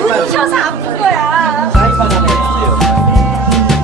부딪혀서 아픈 거야. 사인만 하면 해주세요.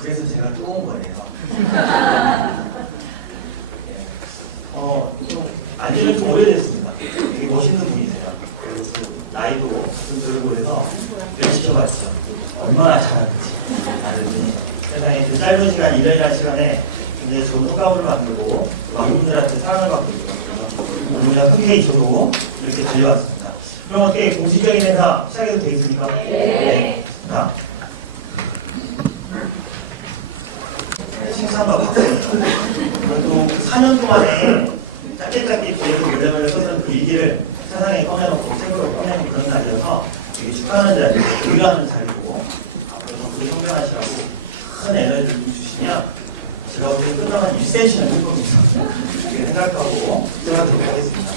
그래서 제가 또 온 거예요. 좀 안지는 좀 오래됐습니다. 되게 멋있는 분이세요. 그리고 나이도 좀 들고 해서 지켜봤죠. 얼마나 잘하는지. 다르니 세상에 그 짧은 시간, 일요일 시간에 굉장히 좋은 효과물을 만들고 많은 분들한테 사랑을 받고 있거든요. 오늘이나 흔쾌히 저도 이렇게 달려왔습니다. 그럼 어떻게 공식적인 행사 시작해도 되겠습니까? 네. 자. 칭찬과 박수입니다. 그래도 4년 동안에 짧게 계속 몰래몰래 썼던 그 일기를 세상에 꺼내놓고 책으로 꺼내는 그런 날이어서 되게 축하하는 자리고 교류하는 자리고 앞으로 더 크게 성장하시라고 큰 에너지를 주시면 제가 어떻게 끝나면 1cm는 할 겁니다. 그렇게 생각하고 들어가도록 하겠습니다.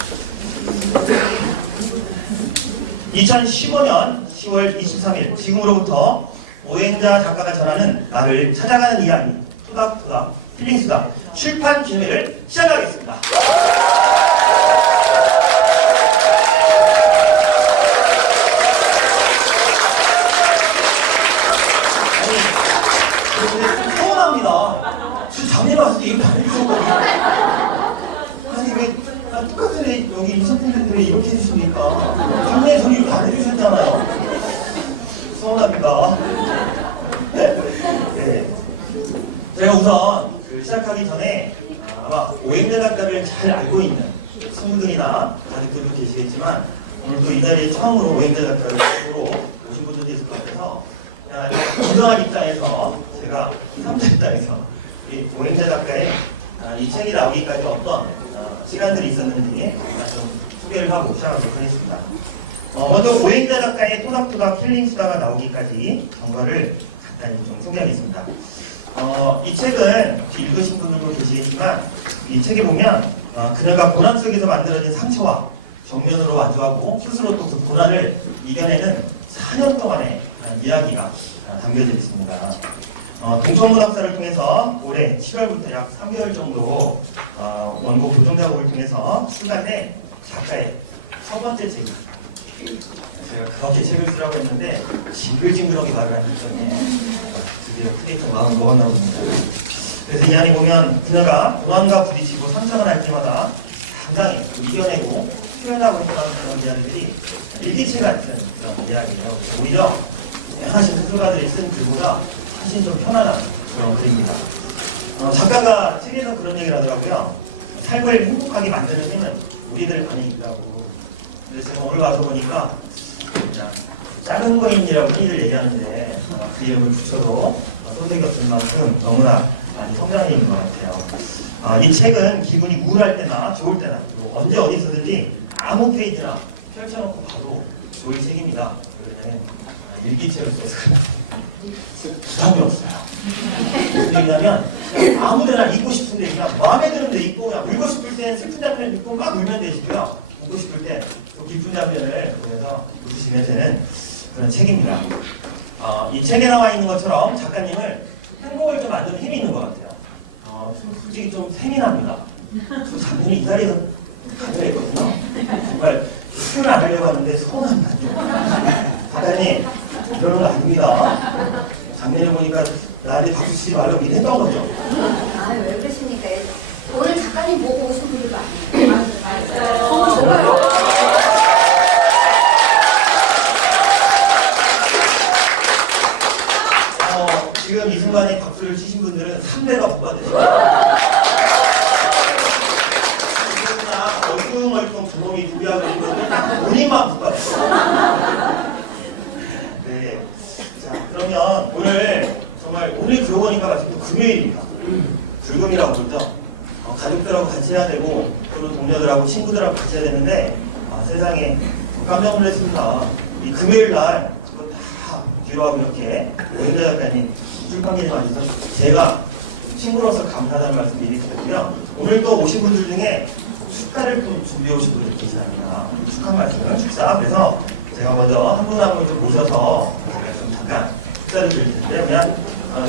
2015년 10월 23일 지금으로부터 오행자 작가가 전하는 나를 찾아가는 이야기 토닥토닥 힐링수다 출판 기념회를 시작하겠습니다. 아니, 서운합니다. 저 작년에 왔을 때 이렇게 안 해주셨거든요. 아니 왜 똑같은 애 여기 인천분들이 이렇게 해주십니까? 작년에 저는 이렇게 안 해주셨잖아요. 서운합니다. 네. 제가 우선 시작하기 전에 아마 오행자 작가를 잘 알고 있는 친구들이나 가족들도 계시겠지만 오늘 또 이 자리에 처음으로 오행자 작가를 보러 오신 분들도 있을 것 같아서 그냥 구성할 입장에서 제가 3자 입장에서 이 오행자 작가의 이 책이 나오기까지 어떤 시간들이 있었는지 좀 소개를 하고 시작하도록 하겠습니다. 먼저 오행자 작가의 토닥토닥 힐링수다가 나오기까지 경과를 간단히 좀 소개하겠습니다. 이 책은 읽으신 분들도 계시겠지만 이 책에 보면 그녀가 고난 속에서 만들어진 상처와 정면으로 마주하고 스스로 또 그 고난을 이겨내는 4년 동안의 이야기가 담겨져 있습니다. 동천문학사를 통해서 올해 7월부터 약 3개월 정도 원고 교정 작업을 통해서 출간된 작가의 첫 번째 책입니다. 제가 그렇게 책을 쓰라고 했는데 징글징글하게 말을 한 일정에 드디어 크리에이터 마음 먹었나 봅니다. 그래서 이 안에 보면 그녀가 고난과 부딪히고 상처가 날 때마다 당당히 이겨내고 표현하고 있는 그런 이야기들이 일기체 같은 그런 이야기예요. 오히려 하신 소설가들이 쓴 글보다 훨씬 좀 편안한 그런 글입니다. 작가가 책에서 그런 얘기를 하더라고요. 삶을 행복하게 만드는 힘은 우리들 안에 있다고. 그래서 제가 오늘 와서 보니까 그냥 작은 거인이라고 흔히들 얘기하는데 그 이름을 붙여도 소득이 없을 만큼 너무나 많이 성장해 있는 것 같아요. 이 책은 기분이 우울할 때나 좋을 때나 언제 어디서든지 아무 페이지나 펼쳐놓고 봐도 좋을 책입니다. 왜냐면 일기체로 써서 부담이 없어요. 무슨 얘기냐면 아무데나 읽고 싶은데 그냥 마음에 드는데 읽고 그냥 울고 싶을 땐 슬픈 장면 읽고 막 울면 되시고요. 웃고 싶을 때 또 깊은 장면을 보면서 웃으시면 되는 그런 책입니다. 이 책에 나와 있는 것처럼 작가님을 행복을 좀 만드는 힘이 있는 것 같아요. 솔직히 좀 세민합니다. 저 작년에 이 자리에서 가져했거든요. 정말 표현 안 하려고 하는데 서운한 나죠. 작가님, 이러는 거 아닙니다. 작년에 보니까 나한테 박수 치지 말라고 했던 거죠. 왜 그러십니까? 오늘 작가님 보고 오신 분들도 아니에요. 맞아요. 좋아요. 지금 이 순간에 박수를 치신 분들은 3대가 못 받으시고요. 멀뚱멀뚱 두놈이 두개하고 있는 분들은 딱 본인만 못 받으세요. 네. 자, 그러면 오늘 정말 오늘 그러고 보니까 마침 또 금요일입니다. 불금이라고 그러죠. 가족들하고 같이 해야 되고 또는 동료들하고 친구들하고 같이 해야 되는데 세상에 깜짝 놀랐습니다. 이 금요일 날 그거 다 뒤로하고 이렇게 오인자 작가님 출판기에 와주셔서 제가 친구로서 감사하다는 말씀 미리 드렸고요. 오늘 또 오신 분들 중에 축가를 또 준비해 오신 분들 계시답니다. 축하 말씀을 축사. 그래서 제가 먼저 한 분 한 분 좀 모셔서 제가 좀 잠깐 축사를 드릴 텐데 그냥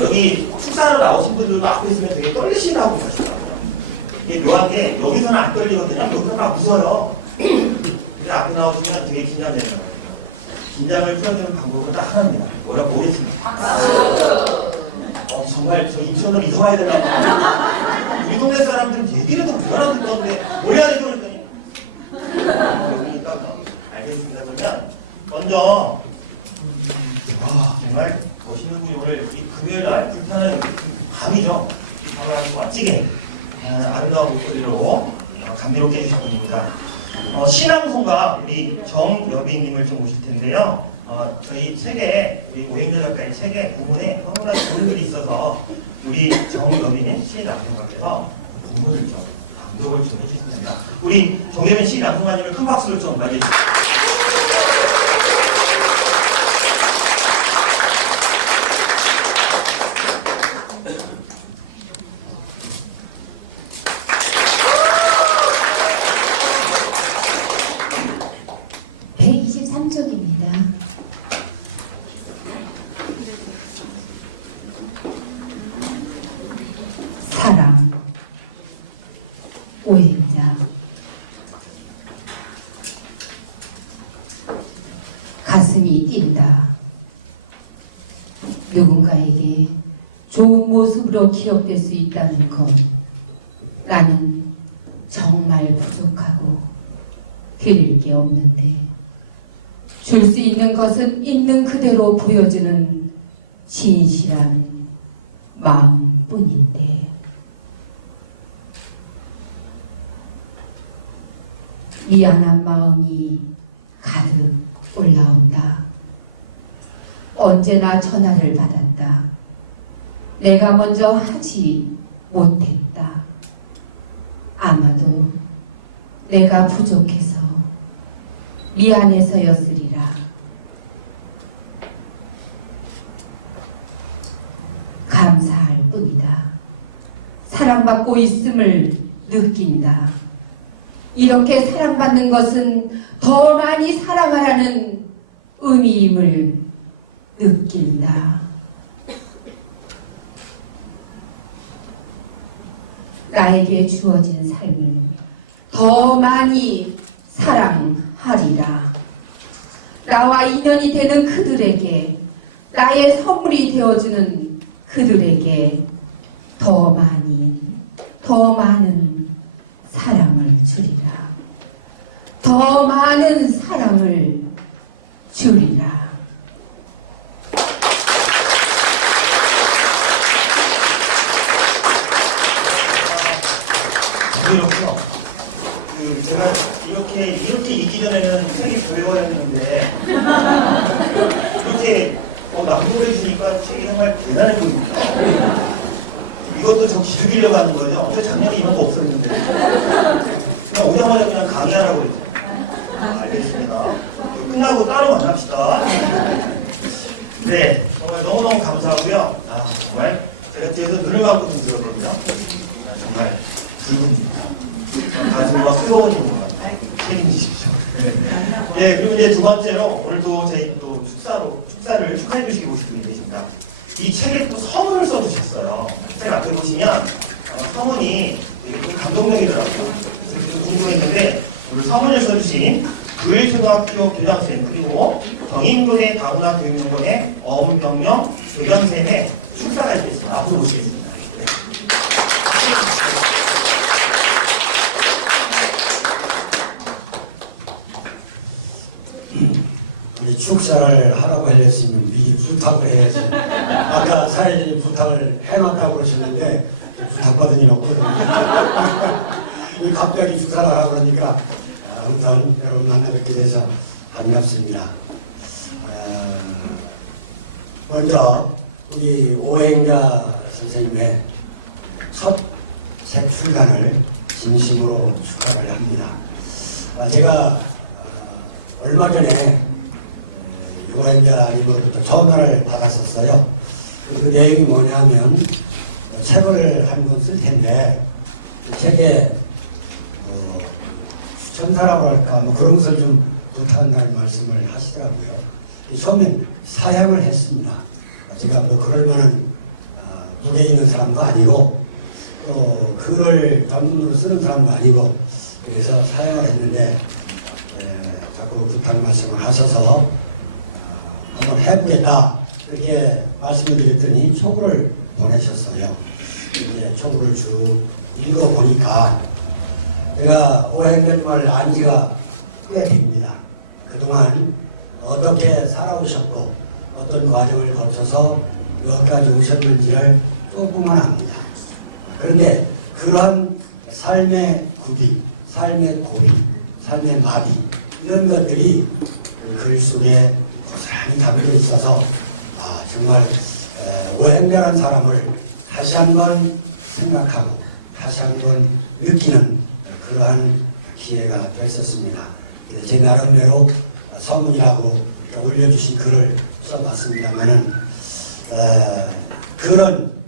여기 축사하러 나오신 분들도 앞에 있으면 되게 떨리시다고 하시더라고요. 이게 묘한 게 여기서는 안 떨리거든요. 여기서는 막 웃어요. 근데 앞에 나오시면 되게 긴장되는 거예요. 긴장을 풀어주는 방법은 딱 하나입니다. 뭐라고 모르겠습니다. 정말 저 인천으로 이사 와야 되나? 우리 동네 사람들은 얘기를 좀 불안한 듣던데 뭘 해야 되죠? 그랬더니 여기니까 알겠습니다. 그러면 먼저 정말 멋있는 분이 오늘 이 금요일날 불타는 밤이죠. 이 밤을 아주 멋지게 아름다운 목소리로 감미롭게 해주신 분입니다. 신앙송가 우리 정여빈님을 좀 모실 텐데요. 저희 책에 우리 오행자 작가의 책에 부문에 너무나 좋은 글이 있어서 우리 정여빈의 시낭송가께서 부문을 좀 감독을 좀 해주셨습니다. 우리 정여빈 시낭송가님을 큰 박수를 좀 맞이해 주세요. 사랑, 오행자, 가슴이 뛴다. 누군가에게 좋은 모습으로 기억될 수 있다는 것, 나는 정말 부족하고 드릴 게 없는데 줄 수 있는 것은 있는 그대로 보여주는 진실한 마음뿐인데 미안한 마음이 가득 올라온다. 언제나 전화를 받았다. 내가 먼저 하지 못했다. 아마도 내가 부족해서 미안해서였으리라. 감사할 뿐이다. 사랑받고 있음을 느낀다. 이렇게 사랑받는 것은 더 많이 사랑하라는 의미임을 느낀다. 나에게 주어진 삶을 더 많이 사랑하리라. 나와 인연이 되는 그들에게, 나의 선물이 되어주는 그들에게 더 많은 사랑을 주리라. 더 많은 사랑을 주리라. 그렇군요. 제가 이렇게 읽기 전에는 책이 별거였는데 이렇게 낭독해 주니까 책이 정말 대단해 보입니다. 이것도 저 기르기려고 하는 거죠. 저 작년에 이런 거 없었는데 그냥 오자마자 그냥 강의하라고 그랬죠. 알겠습니다. 끝나고 따로 만납시다. 네, 정말 너무너무 감사하고요. 정말 제가 뒤에서 눈을 감고 좀 들었거든요. 정말 붉은입니다. 가슴이 막 뜨거워지는 것 같아요. 책임지십시오. 예, 그리고 이제 두 번째로 오늘도 저희 또 축사를 축하해 주시기 오신 분이 계십니다. 이 책에 또 서문을 써주셨어요. 책 앞에 보시면 서문이 되게 좀 감동적이더라고요. 그래서 좀 궁금했는데 오늘 서문을 써주신 부일초등학교 교장쌤 그리고 경인군의 다문화 교육연구원의 엄병영 교장쌤의 축사가 있겠습니다. 앞으로 모시겠습니다. 네. 우리 축사를 하라고 하셨으면 미리 부탁을 해야지. 아까 사회자님 부탁을 해놨다고 그러셨는데 부탁받은 일 없거든요. 갑자기 축사를 하라고 그러니까 우선 여러분 만나뵙게 돼서 반갑습니다. 먼저 우리 오행자 선생님의 첫 책 출간을 진심으로 축하를 합니다. 제가 얼마 전에 오행자님으로부터 전화를 받았었어요. 그 내용이 뭐냐면 책을 한 권 쓸 텐데 그 책에 추천사라고 할까 뭐 그런 것을 좀 부탁한다는 말씀을 하시더라고요. 처음엔 사양을 했습니다. 제가 뭐 그럴 만한 무게 있는 사람도 아니고 또 글을 전문으로 쓰는 사람도 아니고 그래서 사양을 했는데 자꾸 부탁 말씀을 하셔서 한번 해보겠다 그렇게 말씀을 드렸더니 초구를 보내셨어요. 이제 초구를 쭉 읽어보니까 제가 오행자님을 안 지가 꽤 됩니다. 그동안 어떻게 살아오셨고 어떤 과정을 거쳐서 여기까지 오셨는지를 조금만 압니다. 그런데 그러한 삶의 구비, 삶의 고비, 삶의 마비 이런 것들이 그 글 속에 고스란히 담겨 있어서 정말 오행자라는 사람을 다시 한번 생각하고 다시 한번 느끼는 그러한 기회가 됐었습니다. 제 나름대로 서문이라고 올려주신 글을 써봤습니다만은 그런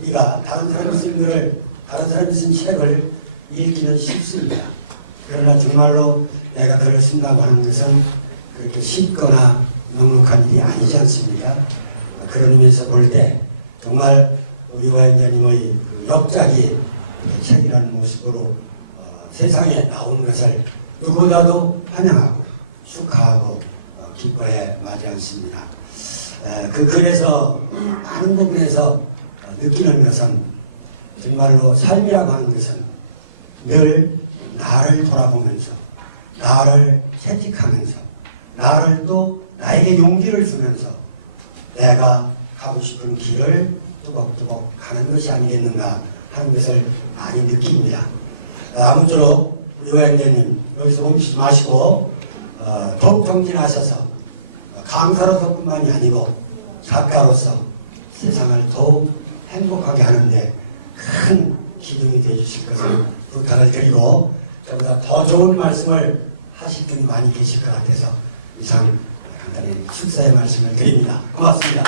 우리가 다른 사람이 쓴 책을 읽기는 쉽습니다. 그러나 정말로 내가 글을 쓴다고 하는 것은 그렇게 쉽거나 넉넉한 일이 아니지 않습니까? 그런 의미에서 볼 때 정말 우리 오행자님의 그 역작이 책이라는 모습으로 세상에 나온 것을 누구보다도 환영하고 축하하고 기뻐해 마지 않습니다. 그 글에서 많은 부분에서 느끼는 것은 정말로 삶이라고 하는 것은 늘 나를 돌아보면서 나를 채찍하면서 나를 또 나에게 용기를 주면서 내가 가고 싶은 길을 뚜벅뚜벅 가는 것이 아니겠는가 하는 것을 많이 느낍니다. 아무쪼록 우리 오행자님 여기서 멈추지 마시고 더욱 정진하셔서 강사로서뿐만이 아니고 작가로서 세상을 더욱 행복하게 하는데 큰 기둥이 되어주실 것을 부탁을 드리고 저보다 더 좋은 말씀을 하실 분이 많이 계실 것 같아서 이상 간단히 축사의 말씀을 드립니다. 고맙습니다.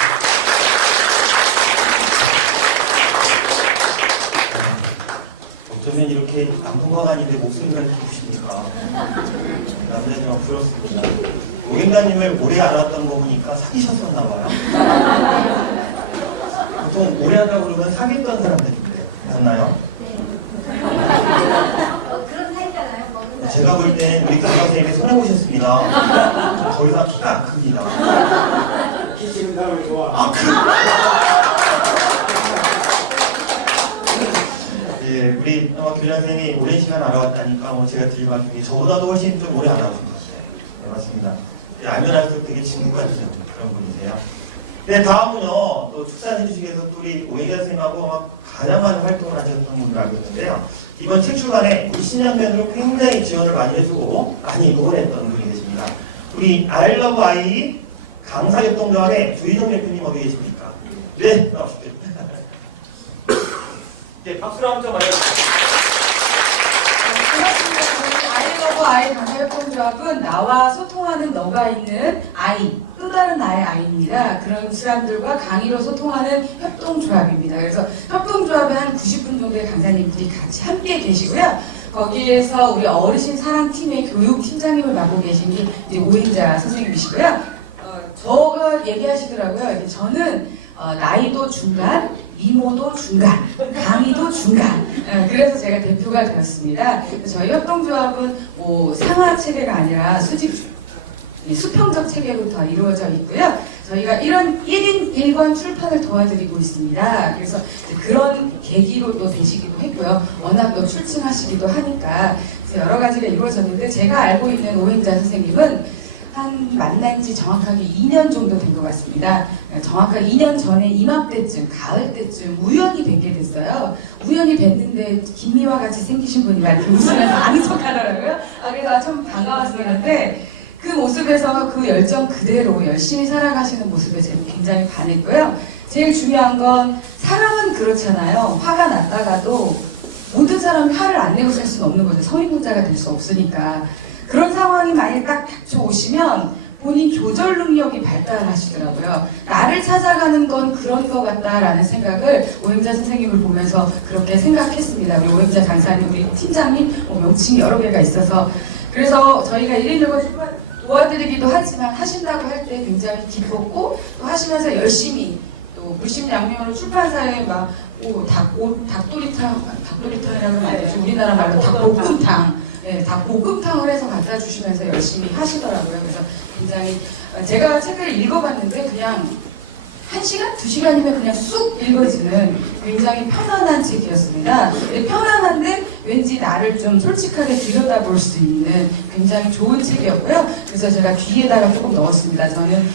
어쩌면 이렇게 나쁜 건 아닌데 목소리가 기쁘십니까? 남자님 좀 부럽습니다. 오행자님을 오래 알았던 거 보니까 사귀셨었나 봐요. 보통 오래 하다 그러면 사귀었던 사람들인데 맞나요? 그런 사이잖아요. 먹는 사이. 제가 볼 땐 우리 교장 선생님이 손해보셨습니다. 더 이상 키가 안 큽니다. 키 찍은 사람을 좋아. 아, 예, 우리 교장 선생님이 오랜 시간 알아왔다니까 제가 드릴 말씀이 저보다도 훨씬 좀 오래 알아오신 것 같아요. 네, 맞습니다. 예, 알면 할수록 되게 친구가 되는 그런 분이세요. 네, 다음은요, 또 축사신 중에서 또 우리 오행자 선생님하고 가장 많은 활동을 하셨던 분으로 알고 있는데요. 이번 책 출간에 우리 신양면으로 굉장히 지원을 많이 해주고 많이 응원했던 분이 계십니다. 우리 아이러브 아이 강사협동조합의 주희정 대표님 어디 계십니까? 네, 나오십시오. 네, 박수로 한번 맞아주세요. 아이러브 아이 강사협동조합은 나와 소통하는 너가 있는 아이, 또 다른 나의 아이입니다. 그런 사람들과 강의로 소통하는 협동조합입니다. 그래서 협동조합에 한 90분 정도의 강사님들이 같이 함께 계시고요. 거기에서 우리 어르신 사랑팀의 교육팀장님을 맡고 계신 게 이제 오행자 선생님이시고요. 저가 얘기하시더라고요. 이제 저는 나이도 중간, 미모도 중간, 강의도 중간. 그래서 제가 대표가 되었습니다. 저희 협동조합은 뭐 상하 체계가 아니라 수평적 체계로 이루어져 있고요. 저희가 이런 1인 1관 출판을 도와드리고 있습니다. 그래서 그런 계기로 또 되시기도 했고요. 워낙 또 출중하시기도 하니까 그래서 여러 가지가 이루어졌는데 제가 알고 있는 오행자 선생님은 한 만난 지 정확하게 2년 정도 된 것 같습니다. 정확하게 2년 전에 이맘때쯤, 가을 때쯤 우연히 뵙게 됐어요. 우연히 뵀는데 김미와 같이 생기신 분이 막 이렇게 웃으면서 아는 척 하더라고요. 그래서 참 반가웠었는데 그 모습에서 그 열정 그대로 열심히 살아가시는 모습에 제가 굉장히 반했고요. 제일 중요한 건 사람은 그렇잖아요. 화가 났다가도 모든 사람이 화를 안 내고 살 수는 없는 거죠. 성인군자가 될 수 없으니까. 그런 상황이 만약 딱 닥쳐오시면 본인 조절 능력이 발달하시더라고요. 나를 찾아가는 건 그런 것 같다라는 생각을 오행자 선생님을 보면서 그렇게 생각했습니다. 우리 오행자 강사님, 우리 팀장님, 명칭이 여러 개가 있어서 그래서 저희가 119 도와드리기도 하지만 하신다고 할 때 굉장히 기뻤고 또 하시면서 열심히 또 물심양면으로 출판사에 막 닭도리탕이라고 하면 안 되죠. 우리나라 말로 닭볶음탕. 네, 닭볶음탕을 해서 갖다 주시면서 열심히 하시더라고요. 그래서 굉장히 제가 책을 읽어봤는데 그냥 1시간, 2시간이면 그냥 쑥 읽어지는 굉장히 편안한 책이었습니다. 편안한데 왠지 나를 좀 솔직하게 들여다볼 수 있는 굉장히 좋은 책이었고요. 그래서 제가 뒤에다가 조금 넣었습니다. 저는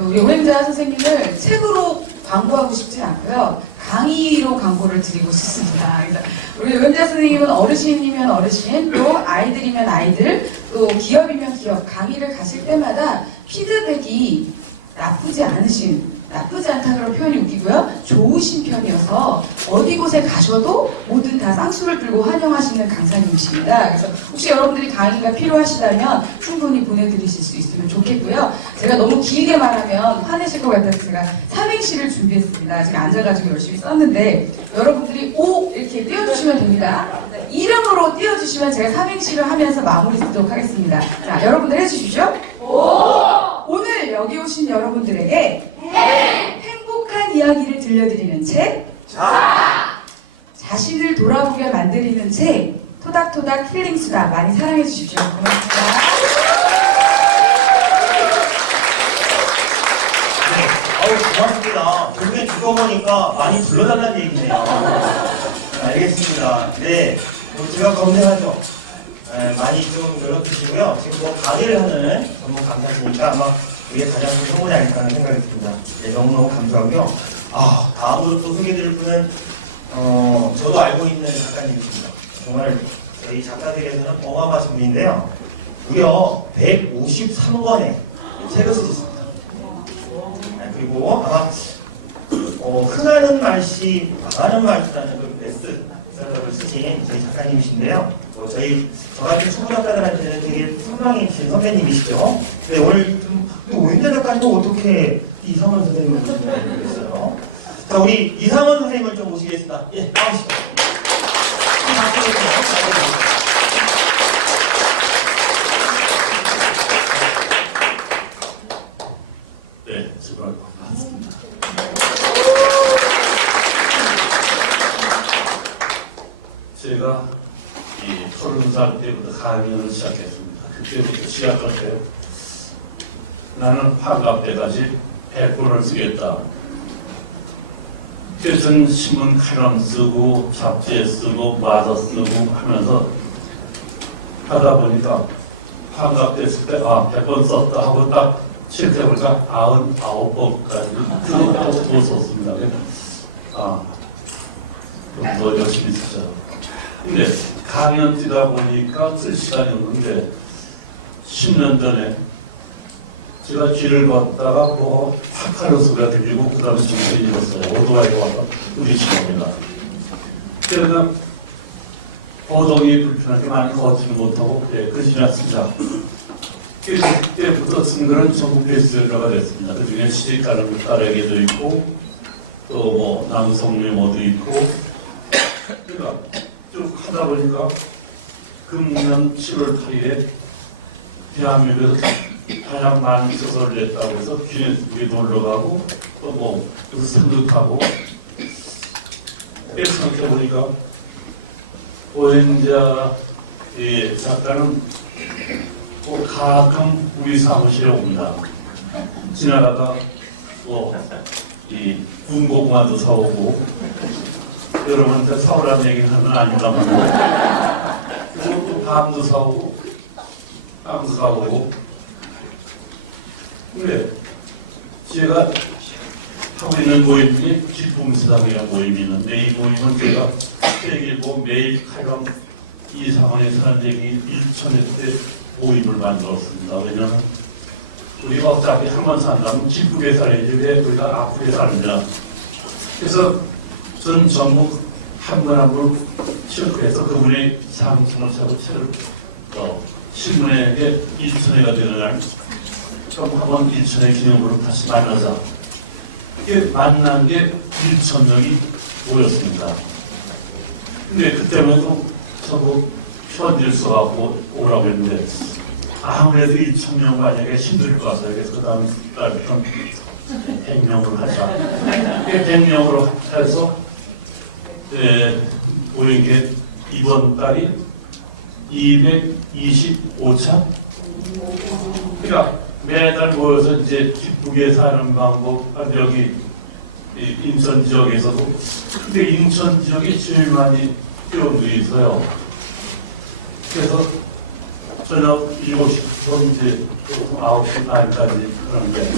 우리 오행자 선생님을 책으로 광고하고 싶진 않고요. 강의로 광고를 드리고 싶습니다. 그래서 우리 오행자 선생님은 어르신이면 어르신, 또 아이들이면 아이들, 또 기업이면 기업, 강의를 가실 때마다 피드백이 나쁘지 않다는 그런 표현이 웃기고요. 좋으신 편이어서 어디 곳에 가셔도 뭐든 다 쌍수를 들고 환영하시는 강사님이십니다. 그래서 혹시 여러분들이 강의가 필요하시다면 충분히 보내드리실 수 있으면 좋겠고요. 제가 너무 길게 말하면 화내실 것 같아서 제가 삼행시를 준비했습니다. 지금 앉아가지고 열심히 썼는데 여러분들이 오 이렇게 띄워주시면 됩니다. 이름으로 띄워주시면 제가 삼행시를 하면서 마무리 짓도록 하겠습니다. 자, 여러분들 해주십시오. 오늘 여기 오신 여러분들에게 행복한 이야기를 들려드리는 책, 자신을 돌아보게 만들리는 책, 토닥토닥 힐링수다. 많이 사랑해 주십시오. 고맙습니다. 네, 고맙습니다. 결국엔 죽어보니까 많이 불러달라는 얘기네요. 알겠습니다. 네, 제가 검색하죠. 많이 좀 연락주시고요. 지금 뭐 강의를 하는 전문 강사시니까 아마 그게 가장 큰 성공이 아닐까 하는 생각이 듭니다. 네, 너무너무 감사하고요. 다음으로 또 소개드릴 분은 저도 알고 있는 작가님이십니다. 정말 저희 작가들에서는 어마어마하신 분인데요. 무려 153권의 책을 쓰셨습니다. 그리고 아마 흥하는 말씨, 망하는 말씨라는 그 베스트셀러를 쓰신 저희 작가님이신데요. 저 같은 초보 작가들한테는 되게 선망이신 선배님이시죠. 근데 오늘 오행자 작가님도 어떻게 이상원 선생님을 모르겠어요. 자, 우리 이상원 선생님을 좀 모시겠습니다. 예, 나오시죠. 네, 정말 반갑습니다. 제가 이 30살 때부터 강연을 시작했습니다. 그때부터 시작할 때 나는 환갑 때까지 100권을 쓰겠다. 그래서 저는 신문 칼럼 쓰고 잡지에 쓰고 마서 쓰고 하면서 하다 보니까 환갑 됐을 때 100권 썼다 하고 딱 실패해보니까 99번까지 그것도 못 썼습니다. 좀 더 열심히 쓰자. 근데 강연 뛰다 보니까 쓸 시간이 없는데 10년 전에 제가 길을 걷다가 뭐 탁하는 소리가 들리고 그 다음에 정신이 잃었어요. 오토바이가 와서 우리 집입니다. 그러다 거동이 불편하게 많이 걷지는 못하고 글씨나 쓰자. 그때부터 쓴 거는 전국 베스트셀러가 됐습니다. 그 중에 시집가는 딸에게도 있고 또 뭐 남성메모도 있고 그러니까 쭉 하다 보니까 금년 7월 8일에 대한민국에서 가장 많은 소설을 냈다고 해서 기네스북에 놀러가고 또 뭐 그래서 상도 타고 생각해보니까 오행자 작가는 꼭 가끔 우리 사무실에 옵니다. 지나가다 이 군고구마도 사오고 여러분한테 사오라는 얘기는 하면 아닙니다만 그리고 또 밤도 사오고 빵도 사오고 근데 제가 하고 있는 모임 중에 기쁨수당이라는 모임이 있는데 이 모임은 제가 세계일보 매일 칼럼 이상원에 사는 얘기 1,000회 때 모임을 만들었습니다. 왜냐하면 우리가 어차피 한 번 산다면 기쁘게 살아야지 왜 우리가 아프게 사느냐. 그래서 전 전부 한 분 한 분 체크해서 그분의 상승을 차고 책을 신문에 1,000회가 되는 날 그럼 한번 1,000회 기념으로 다시 만나자. 이게 만난 게 1,000명이 모였습니다. 근데 그때만 좀 전부 편지를 써갖고 오라고 했는데 아무래도 2,000명 만약에 힘들 것 같아요. 그래서 그 다음 달부터 100명으로 하자. 100명으로 해서 모인 게 이번 달이 225차? 그러니까 매달 모여서 이제 기쁘게 사는 방법, 여기 인천 지역에서도 근데 인천 지역이 제일 많이 회원들이 있어요. 그래서 저녁 7시부터 이제 9시 반까지 그러는데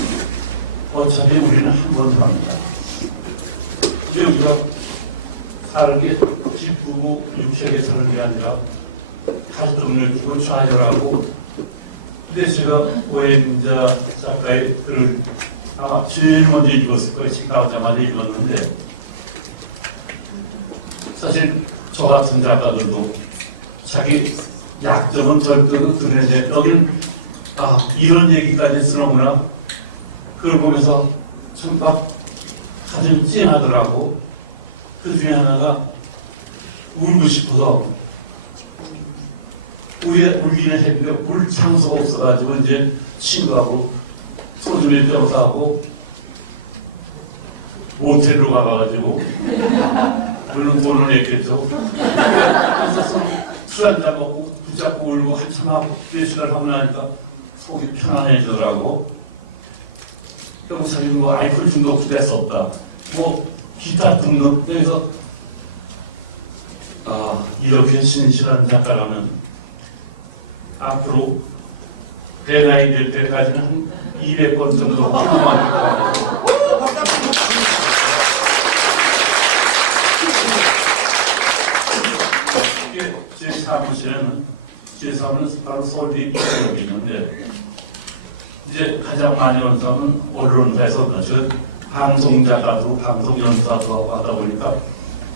어차피 우리는 한 번 합니다. 근데 우리가 사는 게 기쁘고 유쾌하게 사는 게 아니라 갈등을 느끼고 좌절하고 근데 제가 오행자 작가의 글을 아마 제일 먼저 읽었을 거예요. 책 나오자마자 읽었는데 사실 저 같은 작가들도 자기 약점은 절대로 드러내지 여기는 이런 얘기까지 쓰는구나 그걸 보면서 참 막 가슴이 찡하더라고. 그 중에 하나가 울고 싶어서 울기는 했는데 울 장소가 없어가지고 이제 친구하고 소주 몇 병 사고 모텔로 가가지고 물론 돈을 냈겠죠. 그래서 술 한잔 먹고 붙잡고 울고 한참 하고 4시간 하고 나니까 속이 편안해지더라고. 그리고 자기 뭐 알코올 중독도 됐었다. 뭐 기타 등등. 그래서 이렇게 신실한 작가라면 앞으로 내 나이 될 때까지는 한 200권 정도 필요만 할 것 같아요. 이게 제 사무실은 바로 서울대 여기 있는데 이제 가장 많이 온 사람은 언론사에서 저 방송작가도 방송연사도 하다 보니까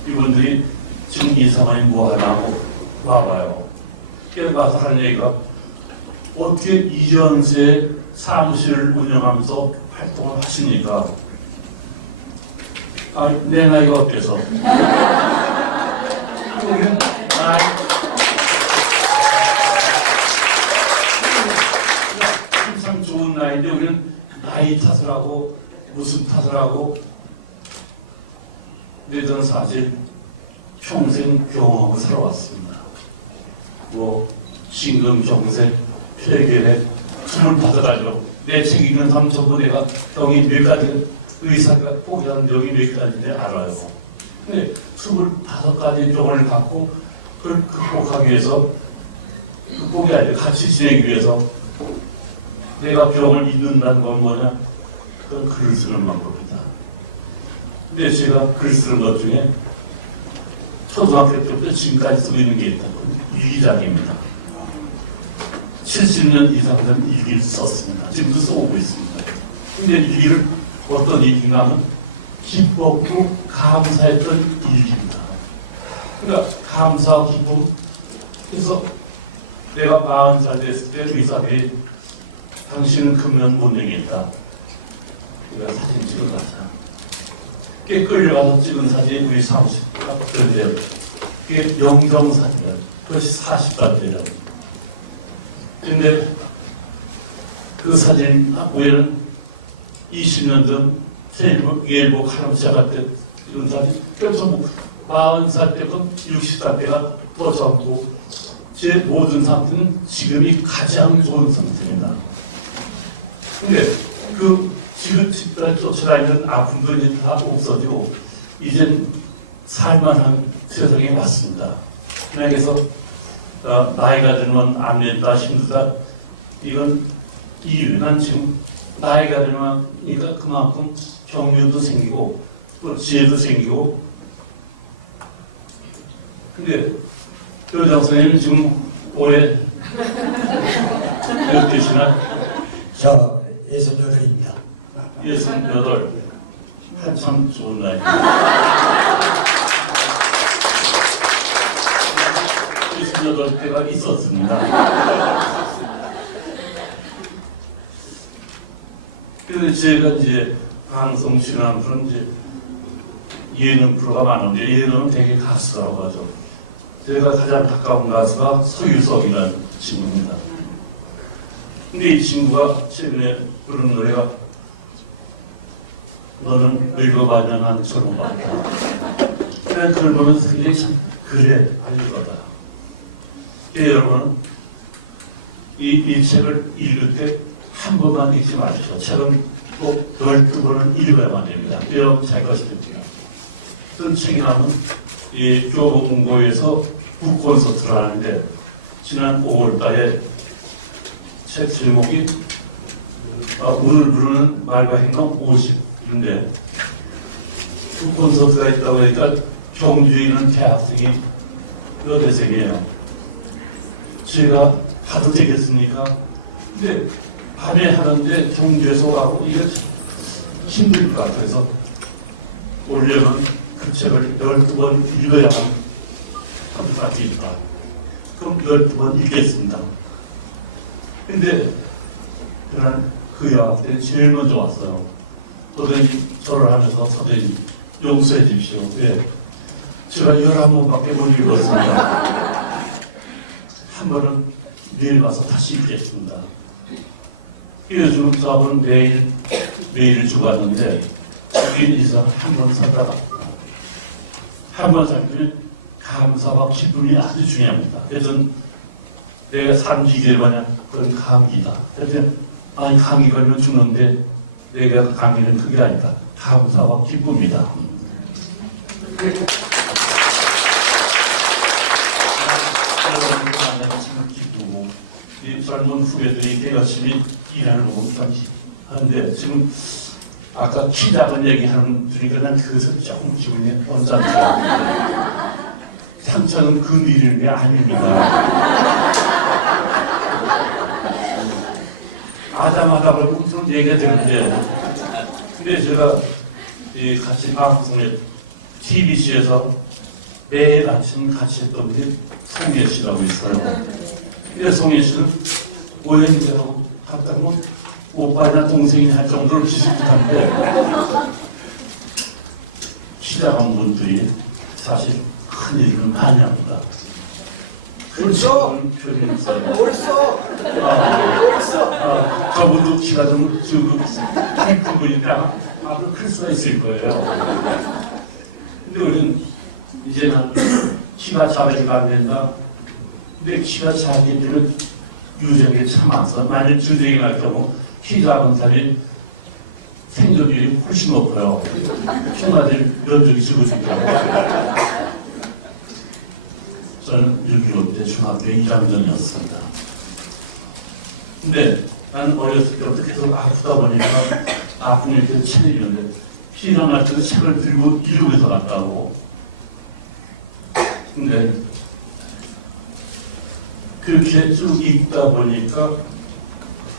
이분들이 지금 이 상황이 뭐 하냐고 와봐요. 그래서 가서 하는 얘기가 어떻게 이전세 사무실을 운영하면서 활동을 하십니까? 내 나이가 어때서? 참 좋은 나이인데 우리는 나이 탓을 하고 무슨 탓을 하고. 근데 저는 사실 평생 경험하고 살아왔습니다. 뭐 신금정세, 폐결핵, 25가지로 내 책 읽는 사람 전부 내가 병이 몇 가지, 의사가 포기하는 병이 몇 가지인지 알아요. 근데 25가지 병을 갖고 그걸 극복하기 위해서, 극복이 아니라 같이 지내기 위해서 내가 병을 잊는다는 건 뭐냐? 그건 글을 쓰는 방법이다. 근데 제가 글 쓰는 것 중에 초등학교 때부터 지금까지 쓰고 있는 게 있다고 일기장입니다. 70년 이상 된 일기를 썼습니다. 지금도 써오고 있습니다. 근데 일기를 어떤 일기인가 하면 기뻤고 감사했던 일기입니다. 그러니까 감사와 기쁨. 그래서 내가 40살 됐을 때 의사들이 당신은 금연 본능이 있다. 내가 사진 찍어놨다. 꽤 끌려가서 찍은 사진이 우리 사무실 그런데 그게 영정사진이야. 그것이 40단대라고. 근데 그 사진 후에는 20년 전 세일보 칼럼시작할 때 이런 사진. 그래서 40살 때부터 60단대가 뻗어갖고 제 모든 상태는 지금이 가장 좋은 상태입니다. 근데 그 지금 쫓아다니는 아픔도 이제 다 없어지고 이젠 살만한 세상에 왔습니다. 그래서 나이가 들면 안 된다, 힘들다. 이건 이유는 지금 나이가 들면니까 그만큼 경륜도 생기고 또 지혜도 생기고. 근데 교장 선생님은 지금 올해 몇 되시나? 저 68입니다. 68. 한참 좋은 나이. 68대가 있었습니다. 그래서 제가 이제 방송 출연한 그런 이제 예능 프로가 많은데 예능은 되게 가수라고 하죠. 제가 가장 가까운 가수가 서유석이라는 친구입니다. 근데 이 친구가 최근에 부르는 노래가 너는 늙어반연한 처럼 같다. 그냥 그걸 보면서 굉장히 참 그래 알려거다. 여러분은 이 책을 읽을 때 한 번만 읽지 마십시오. 책은 꼭 12번은 읽어야만 됩니다. 여러분 잘 것입니다. 어떤 책이 나면 이 교보문고에서 북콘서트를 하는데 지난 5월달에 책 제목이 오늘 부르는 말과 행동 50인데 북콘서트가 있다고 하니까 경주에 있는 대학생이 여대생이에요. 제가 가도 되겠습니까? 근데 밤에 하는데 경주에서 가고 이게 힘들 것 같아서 올려면 그 책을 12번 읽어야만 할 것 같으니까 그럼 12번 읽겠습니다. 근데 그날 그 여학 때 제일 먼저 왔어요. 선생님 절을 하면서 선생님 용서해 주십시오. 왜? 제가 11번밖에 못 읽었습니다. 한 번은 내일 와서 다시 읽겠습니다. 요즘 수업은 매일 주고왔는데 여기 이상 한 번 살다가 한 번 살면 감사와 기쁨이 아주 중요합니다. 그래서 내가 삼지기를 마냥 그건 감기다. 그래서 아니 감기 걸리면 죽는데 내가 감기는 그게 아니다. 감사와 기쁨이다. 여러분을 만나면 참 기쁘고 이 젊은 후배들이 되게 열심히 일하는 거 보면 참 하는데 지금 아까 키 작은 얘기하는 분이니까 난 그것을 조금 기분이 언짢더라고요. 상처는 그 미루는 게 아닙니다. 아담하다 보면 좀 얘기가 되는데 근데 제가 이 같이 방송에 TBC에서 매일 아침 같이 했던 분이 송혜 씨라고 있어요. 근데 송혜 씨는 오해님들하고 갔다 보면 오빠나 동생이 할 정도로 비슷한데 키 작은 분들이 사실 큰 일을 많이 합니다. 벌써? 벌써? 저분도 키가 좀 큰 분이니까 앞으로 클 수가 있을 거예요. 근데 우리는 이제는 키가 작아지가 안 된다. 근데 키가 작은 데는 유전이 참 많아서 만일 주둥이 날 경우 키 작은 사람이 생존율이 훨씬 높아요. 총알들 면적이 적으니까. 저는 6.25 때 중학교 2학년이었습니다. 근데 나는 어렸을 때부터 계속 아프다 보니까 아픈 일때 책을 읽는데 피랑 날 때도 책을 들고 읽으면서 갔다고. 근데 그렇게 쭉 읽다 보니까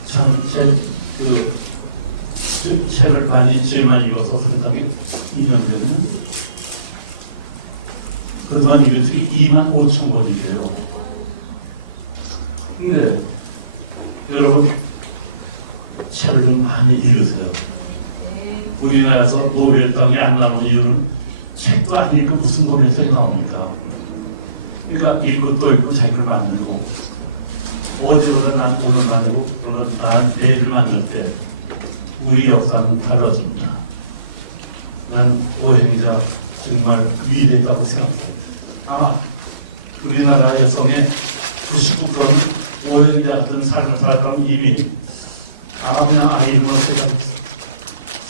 참 책을 제일 많이 읽어서 상당히 2년 되면 그동안 읽은 책이 25,000권이래요. 근데 여러분 책을 좀 많이 읽으세요. 우리나라에서 노벨상이 안 나오는 이유는 책도 안 읽고 무슨 노벨상이 나옵니까? 그러니까 읽고 또 읽고 자기를 만들고 어제보다 난 오늘 만들고 그러면 난 내일을 만들 때 우리 역사는 달라집니다. 난 오행자 정말 위대하다고 생각해요. 아마 우리나라 여성의 99%는 오행자 같은 삶을 살았다면 이미 아마 그냥 아이들만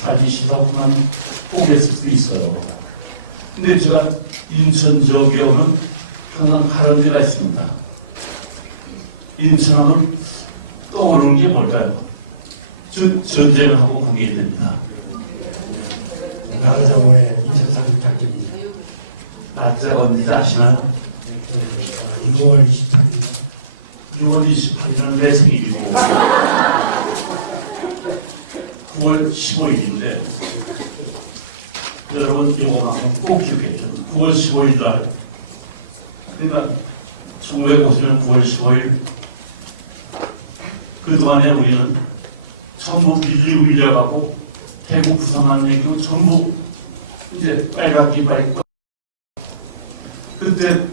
사지시사만 포기했을 수도 있어요. 근데 제가 인천 지역에 오면 항상 하는 데가 있습니다. 인천하면 떠오르는 게 뭘까요? 전쟁을 하고 관계됩니다. 나가자모의 인천상륙 작전이 날짜가 언제인지 아시나요? 6월 28일 6월 28일은 내 생일이고 9월 15일인데 여러분 이거만큼 꼭 기억해요. 9월 15일 날 그러니까 1950년 9월 15일 그동안에 우리는 전부 밀려가고 대구 부산만 얘기고 전부 이제 빨갛게 입고 그때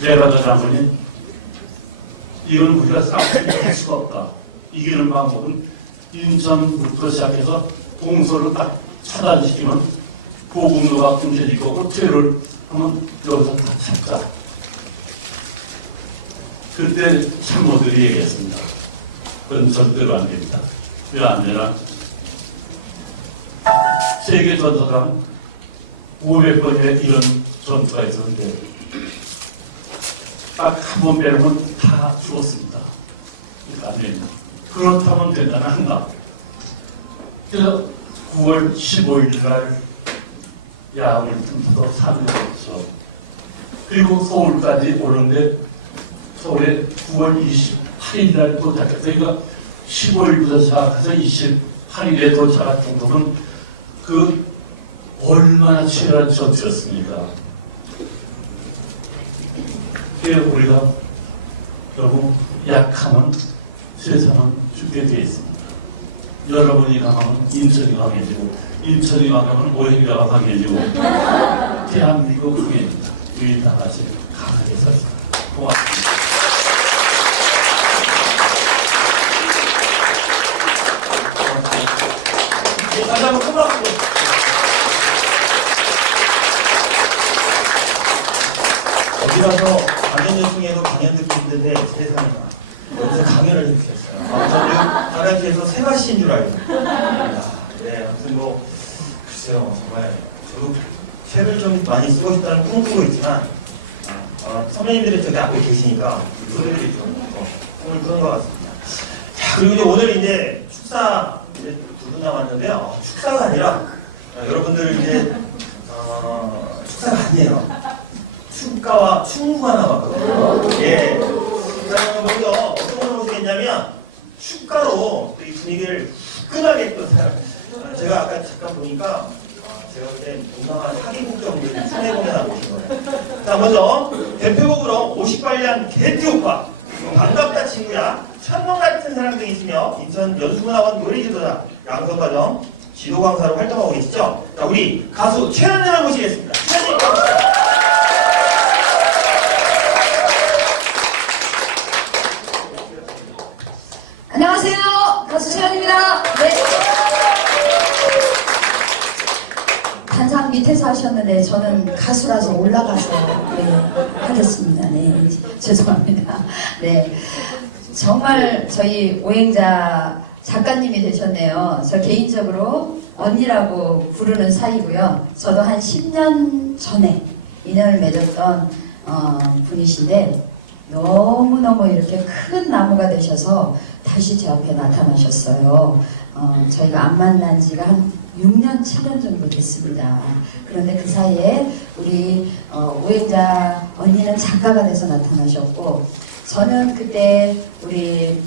내가 장군이 이건 우리가 싸우지 할 수가 없다. 이기는 방법은 인천부터 시작해서 동서를 딱 차단시키면 고국노가 끊겨질 거고 퇴를 하면 여기서 다 찾자. 그때 참모들이 얘기했습니다. 그건 절대로 안 됩니다. 왜 안 되나? 세계 전투랑 500번의 이런 전투가 있었는데 딱 한 번 빼면 다 죽었습니다. 그러니까 안 됩니다. 그렇다면 된다는 한가. 그래서 9월 15일 날 야합을 틈타서 사면했죠. 그리고 서울까지 오는데 서울에 9월 28일 날 도착해서 그러니까 15일부터 시작해서 28일에 도착할 정도면 그 얼마나 치열한 전투였습니까? 그래서 우리가 결국 약하면 세상은 죽게 되어 있습니다. 여러분이 강하면 인천이 강해지고 인천이 강하면 오행자가 강해지고 대한민국 강해집니다. 우리 다 같이 강하게 삽시다. 고맙습니다. 다시 한번 큰 박수. 어디 가서 강연 요청해도 강연 듣기 힘든데 세상에 여기서 강연을 해주셨어요. 저는 다라시에서 생활시인 줄 알고. 네, 아무튼 뭐 글쎄요, 정말 저도 책을 좀 많이 쓰고 싶다는 꿈꾸고 있지만 선배님들이 저기 앞에 계시니까 소리들이 좀 꿈을 꾸는 것 같습니다. 자, 그리고 이제 오늘 이제 축사 이제 두 분 남았는데요. 축사가 아니라 여러분들 이제 축사가 아니에요. 축가와 충무가 남았거든요. 예. 자, 먼저 어떤 걸 보시겠냐면 축가로 이 분위기를 후끈하게 또 제가 아까 잠깐 보니까 제가 그때 동남아 4개국 정도를 순회 공연하고 오신 거예요. 자, 먼저 대표곡으로 58년 개띠오빠 반갑다 친구야 천문 같은 사람 등이 있으며 인천 연수문학원 요리지도자 양성과정 지도 강사로 활동하고 계시죠. 자, 우리 가수 최현정을 모시겠습니다. 최현정. 안녕하세요. 가수 최연입니다. 네. 단상 밑에서 하셨는데 저는 가수라서 올라가서 하겠습니다. 네, 죄송합니다. 네, 정말 저희 오행자 작가님이 되셨네요. 저 개인적으로 언니라고 부르는 사이고요. 저도 한 10년 전에 인연을 맺었던 분이신데 너무너무 이렇게 큰 나무가 되셔서 다시 제 앞에 나타나셨어요. 저희가 안 만난 지가 한 6년, 7년 정도 됐습니다. 그런데 그 사이에 우리 오행자 언니는 작가가 돼서 나타나셨고 저는 그때 우리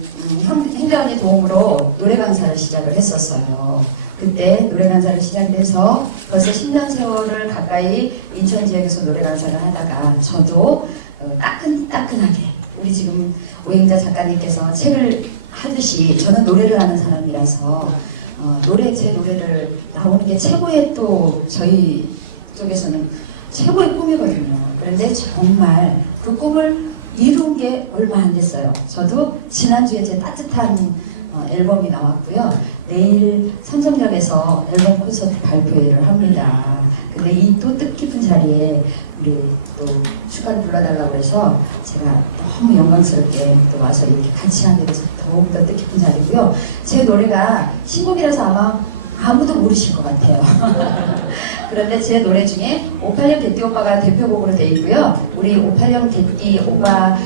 행자 언니 도움으로 노래 강사를 시작을 했었어요. 그때 노래 강사를 시작해서 벌써 10년 세월을 가까이 인천 지역에서 노래 강사를 하다가 저도 따끈따끈하게 우리 지금 오행자 작가님께서 책을 하듯이 저는 노래를 하는 사람이라서 제 노래를 나오는 게 최고의 또 저희 쪽에서는 최고의 꿈이거든요. 그런데 정말 그 꿈을 이룬 게 얼마 안 됐어요. 저도 지난주에 제 따뜻한 앨범이 나왔고요. 내일 삼성역에서 앨범 콘서트 발표회를 합니다. 근데 이 또 뜻깊은 자리에 우리 또 축가를 불러달라고 해서 제가 너무 영광스럽게 또 와서 이렇게 같이 하게 돼서 더욱더 뜻깊은 자리고요. 제 노래가 신곡이라서 아마 아무도 모르실 것 같아요. 그런데 제 노래 중에 586 개띠 오빠가 대표곡으로 되어 있고요. 우리 586 개띠 오빠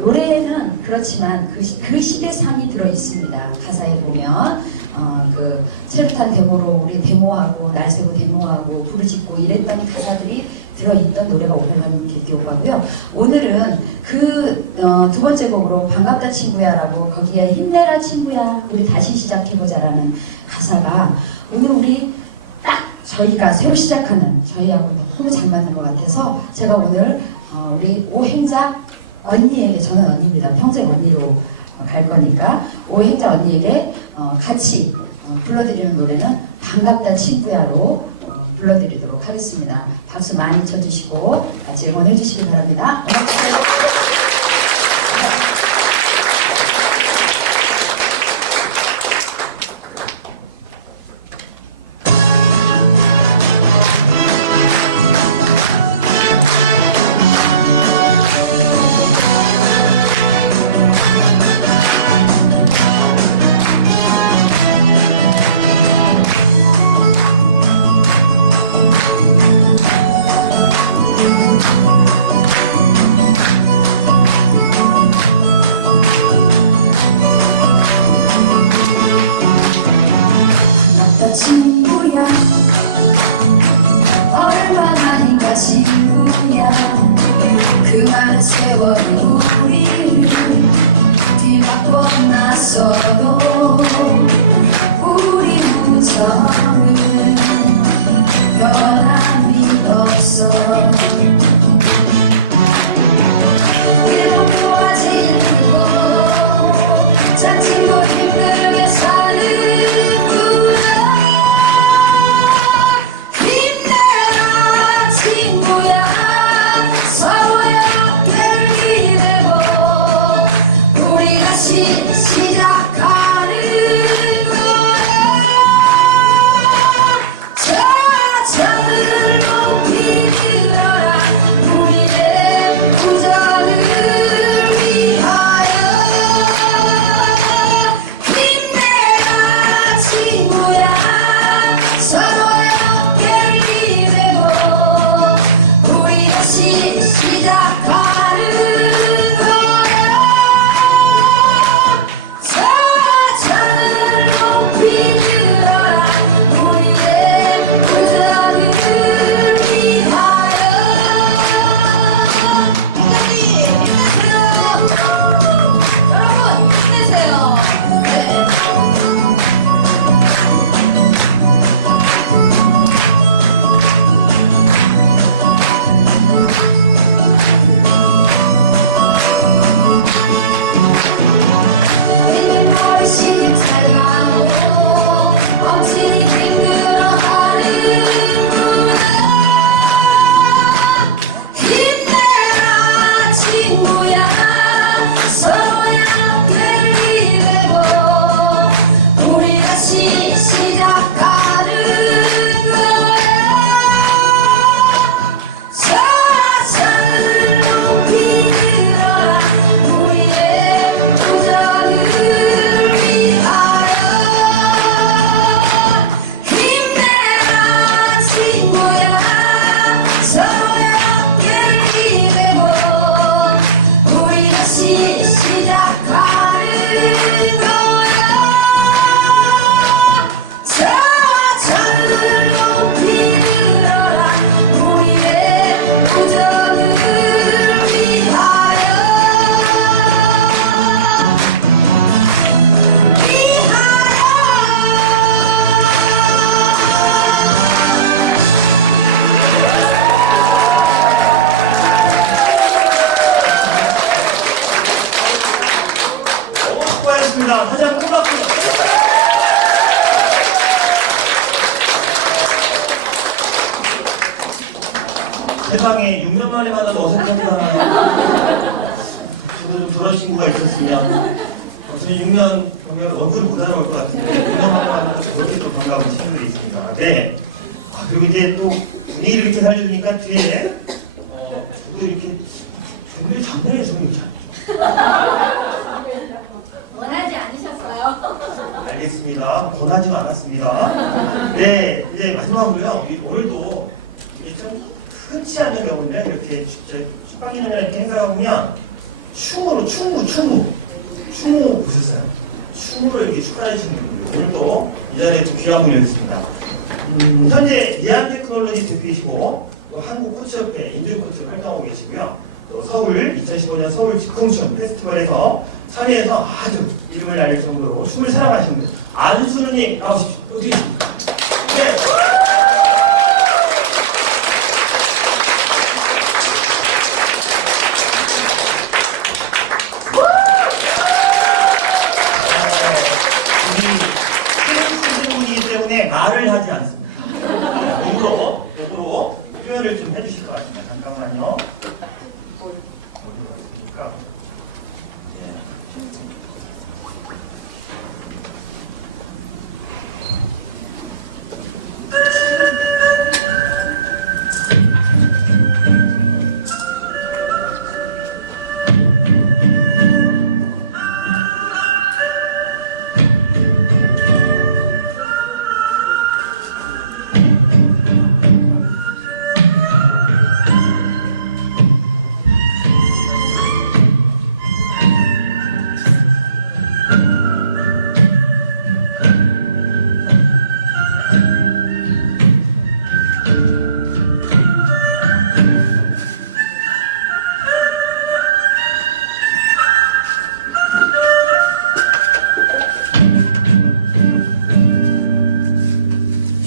노래는 그렇지만 그 시대 상이 들어 있습니다. 가사에 보면 그 체류탄 데모로 우리 데모하고 날새고 데모하고 부르짖고 이랬던 가사들이 들어있던 노래가 586 개띠 오빠고요. 오늘은 그 두 번째 곡으로 반갑다 친구야라고 거기에 힘내라 친구야 우리 다시 시작해보자라는 가사가 오늘 우리 딱 저희가 새로 시작하는 저희하고 너무 잘 맞는 것 같아서 제가 오늘 우리 오행자 언니에게 저는 언니입니다. 평생 언니로 갈 거니까 오행자 언니에게 같이 불러드리는 노래는 반갑다 친구야로 불러드리도록 하겠습니다. 박수 많이 쳐주시고 같이 응원해 주시기 바랍니다. 친구야 얼마만인가 친구야 그 많은 세월 우리를 뒤바꿔 놨어도 우리 우정은 변함이 없어 일본 좋아지는 짠 친구 힘들게 사는 시작하는 거야 저자를 높이 들어라 우리의 우정을 위하여 힘내라 친구야 서로의 어깨를 기대고 우리 다시 시작하는 거야 좋습니다. 다시 한번 큰 박수. 세상에 6년 만에 만나도 어색하잖아요. 저도 좀 저런 친구가 있었으면 저는 6년 경력을 얼굴 못 알아볼 것 같은데 6년 만에 만나도 저렇게 또 반가운 친구들이 있습니다. 네. 그리고 이제 또 분위기를 이렇게 살려주니까 뒤에 저도 이렇게 준비 장난해서 이렇게 원하지 않으셨어요? 알겠습니다. 권하지는 않았습니다. 네, 이제 마지막으로요. 오늘도 이게 좀 흔치 않은 경우인데 이렇게 진짜 숙박인연이나 이렇게 행사가 보면 춤으로 추무 보셨어요? 춤으로 이렇게 축하해 주시는 분들 오늘도 이 자리에 좀 귀한 분이 있습니다. 현재 예안테크놀로지 대표이시고 또 한국코치협회 인증코치 활동하고 계시고요. 또 서울 2015년 서울 즉흥춤 페스티벌에서 참여해서 아주 이름을 날릴 정도로 춤을 사랑하시는 분 안순우님 나오십시오. 어디 계십니까? 네. 분이기 때문에 말을 하지 않습니다. 입으로 표현을 좀 해주실 것 같습니다. 잠깐만요. 어디로 갔습니까?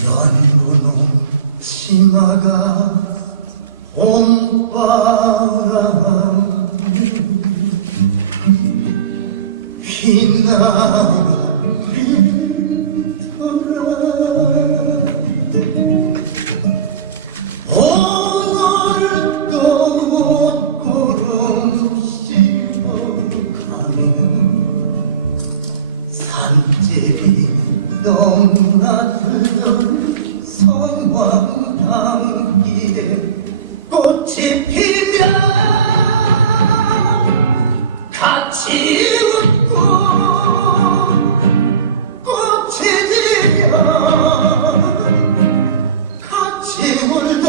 연분홍 치마가 봄바람 휘날리더라 오늘도 꽃구름 씹어가는 산제비 너무나 들던 성황당기에 꽃이 피면 같이 웃고 꽃이 지면 같이 울던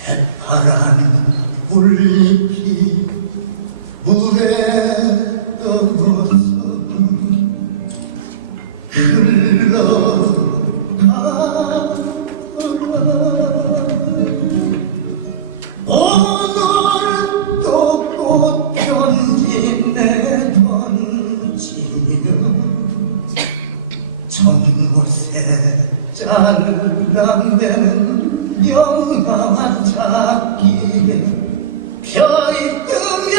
새파란 불잎이 물에 떠서 흘러가더라 오늘도 꽃편지 내던지는 전곳에 짠랑대는 영광한 잡기에 별이 뜨면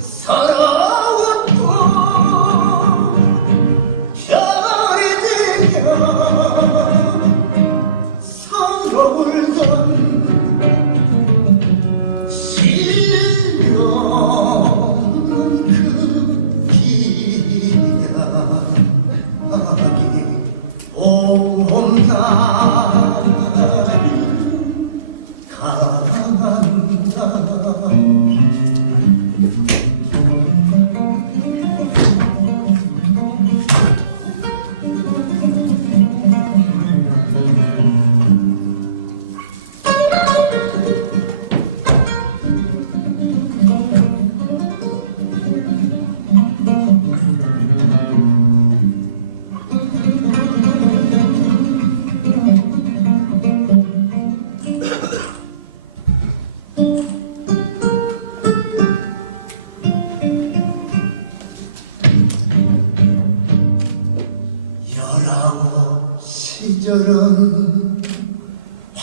서러웠고 별이 지면 서러울던 실령 그 기약이 봄날이 간다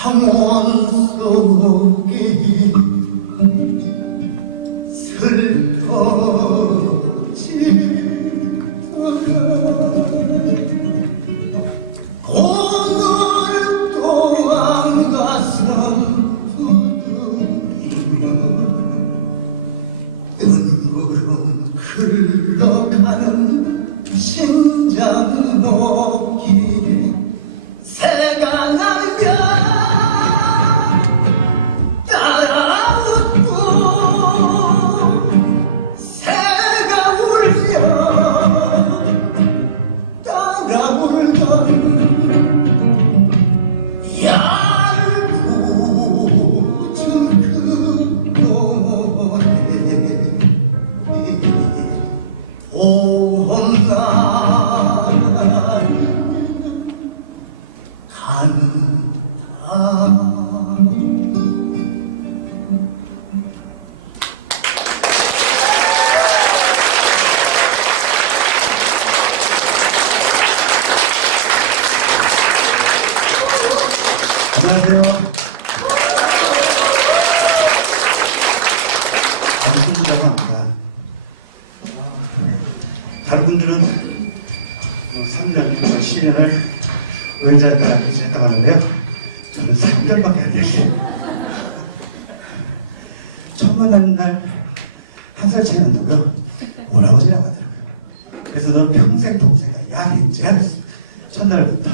창원 속에 슬퍼지더라 오늘 또한 가슴 두둥이며 눈구름 흘러가는 심장 먹기에 새가 나면 따라 웃고 새가 울면 따라 울던 얄궂은 그 노래 온 날 간다 안녕하세요. 안승준이라고 합니다. 다른 분들은 3년, 10년을 의자를 했다고 하는데요. 저는 3개월밖에 안 됐어요. 처음 만나는 날 한 살 차이 난다고요? 오라버지라고 하더라고요. 그래서 넌 평생 동생이야. 야, 이제 하랬어. 첫날부터.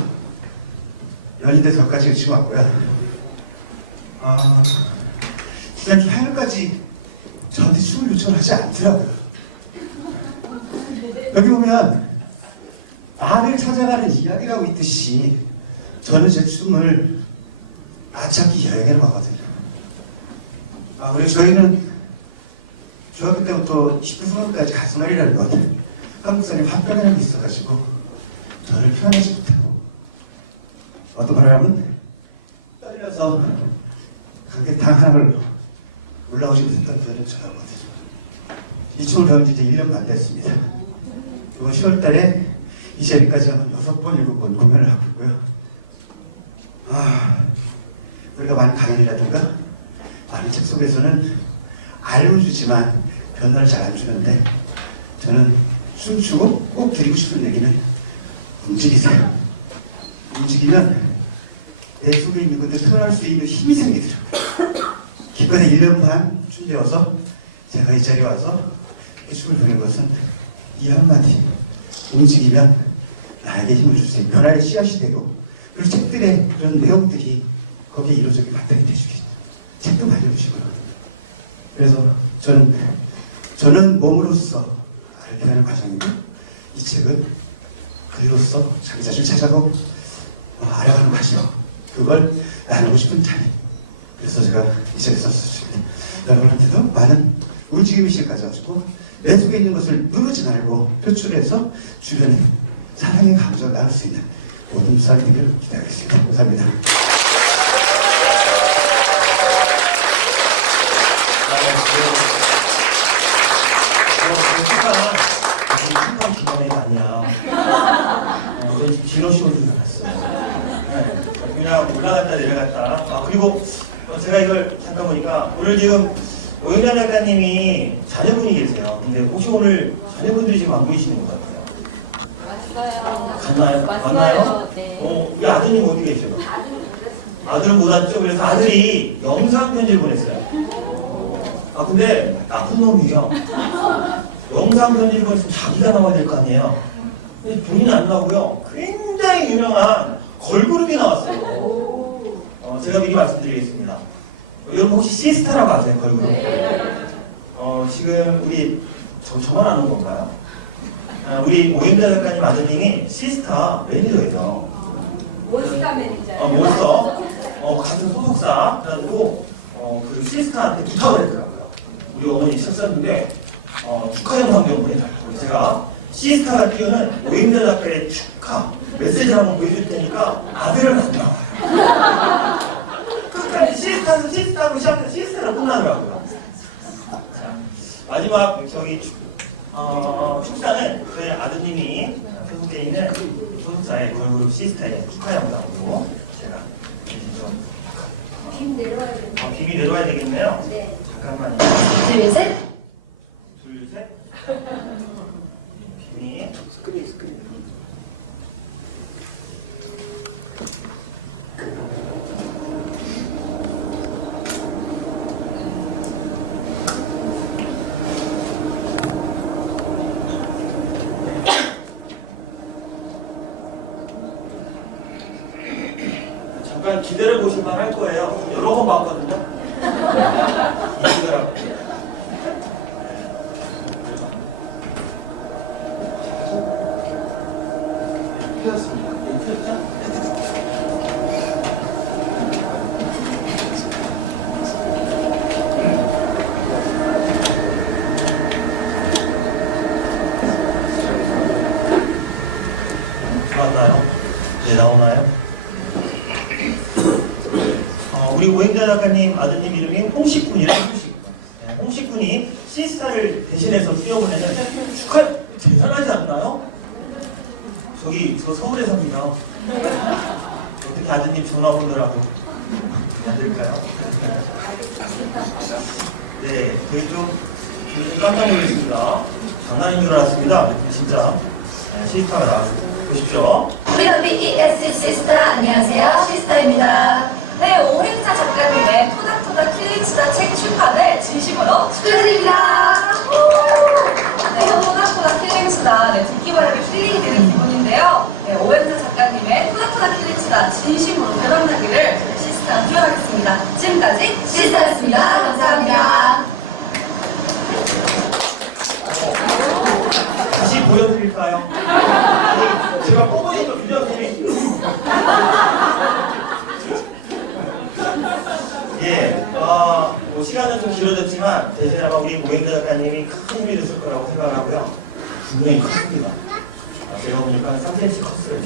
연인대서까지 지금 왔고요. 지난 화요일까지 저한테 춤을 요청을 하지 않더라고요. 여기 보면 나를 찾아가는 이야기라고 있듯이 저는 제 춤을 아차기 여행을 하거든요. 그리고 저희는 중학교 때부터 10대 후반까지 가슴앓이라는 것, 한국 사람이 화병이라는 게 있어가지고 저를 표현하지 못하고 어떤 말을 하면 떨려서 강계탕 하나를 올라오지 못했던 표현을 저하거든요. 이 춤을 배운 지 이제 1년 반 됐습니다. 이번 10월 달에 이 자리까지 한 6번, 7번 공연을 하고 있고요. 우리가 많은 강연이라든가 많은 책 속에서는 알고 주지만 변화를 잘 안 주는데 저는 춤추고 꼭 드리고 싶은 얘기는 움직이세요. 움직이면 내 속에 있는 것들 표현할 수 있는 힘이 생기더라고요. 기껏해 1년 반 춤배워서 제가 이 자리에 와서 이 춤을 배우는 것은 이 한마디 움직이면 나에게 힘을 줄 수 있는 변화의 씨앗이 되고 그리고 책들의 그런 내용들이 거기에 이루어지게 바탕이 되주겠죠. 책도 많이 주시고요. 그래서 저는 몸으로써 나를 표현하는 과정이고 이 책은 글로써 자기 자신을 찾아가고 알아가는 과정, 그걸 나누고 싶은 자리. 그래서 제가 이 책을 썼습니다. 여러분한테도 많은 움직임의식을 가져가지고 내 속에 있는 것을 누르지 말고 표출해서 주변에 사랑의 감정을 나눌 수 있는 모든 사람이 되기를 기대하겠습니다. 감사합니다. 한방 기관회가 아니야. 지금 진호쇼인 줄 알았어요. 네, 그냥 올라갔다 내려갔다. 그리고 제가 이걸 잠깐 보니까 오늘 지금 오영란 작가님이 자녀분이 계세요. 근데 혹시 오늘 자녀분들이 지금 안 보이시는 것 같아요. 왔어요. 갔나요? 왔어요. 네. 우리 아드님 어디 계세요? 아들은 못 왔죠? 그래서 아들이 영상 편지를 보냈어요. 근데 나쁜 놈이죠. 영상 편지를 보냈으면 자기가 나와야 될 거 아니에요. 근데 본인은 안 나오고요. 굉장히 유명한 걸그룹이 나왔어요. 제가 미리 말씀드리겠습니다. 여러분 혹시 시스타라고 아세요? 걸그룹? 네. 지금 우리 저만 아는 건가요? 우리 오영자 작가님 아드님이 시스타 매니저예요. 몬스타 매니저. 몬스터. 같은 소속사. 그래가지고 그 시스타한테 부탁을 했더라고요. 우리 어머니 쳤었는데 축하 영상도 보내달라고. 제가 시스타가 띄우는 오영자 작가의 축하 메시지를 한번 보여줄 테니까 아들은 안 나와요. 끝까지 시스타에서 시스타하고 시작해서 시스타로 끝나더라고요. 자, 마지막 저기 축사는 저희 아드님이 소속되어 있는 소속사의 걸그룹 시스타의 축하 영상으로 제가 좀 빔 내려와야 되는데. 빔이 내려와야 되겠네요. 네. 잠깐만요. 둘, 셋. 둘, 셋. 빔이. 스크린. 잠깐 기대를 보실만 할 거예요. 여러 번 봤거든요. 이기더라고요. 펴졌습니다. 펴졌죠? 나왔나요? 네, 나오나요? 우리 오행자 작가님 아드님 이름이 홍식군이래요. 홍식군. 네, 홍식군이 시스타를 대신해서 뛰어보내는 축하 대단하지 않나요? 저 서울에 삽니다. 어떻게 아드님 전화번호라고 해야 될까요? 네, 되게 좀 깜짝 놀랐습니다. 장난인 줄 알았습니다. 진짜 시스타가 나왔어요. 보십시오. BES 시스타 안녕하세요. 시스타입니다. 네, 오행자 작가님의 토닥토닥 킬링스타 책 출판을 진심으로 축하드립니다. 네, 토닥토닥 킬링스타 듣기만 해도 힐링이 되는 기분인데요. 네, 오행자 작가님의 토닥토닥 킬링스타 진심으로 대박나기를 시스타 기원하겠습니다. 지금까지 시스타였습니다. 감사합니다. 다시 보여드릴까요? 제가 뽑으니까 유정님이 예, 뭐 시간은 좀 길어졌지만 대신에 아마 우리 오행자 작가님이 큰 힘이 됐을 거라고 생각을 하고요. 분명히 큽니다. 제가 보니까 3cm 컸어요.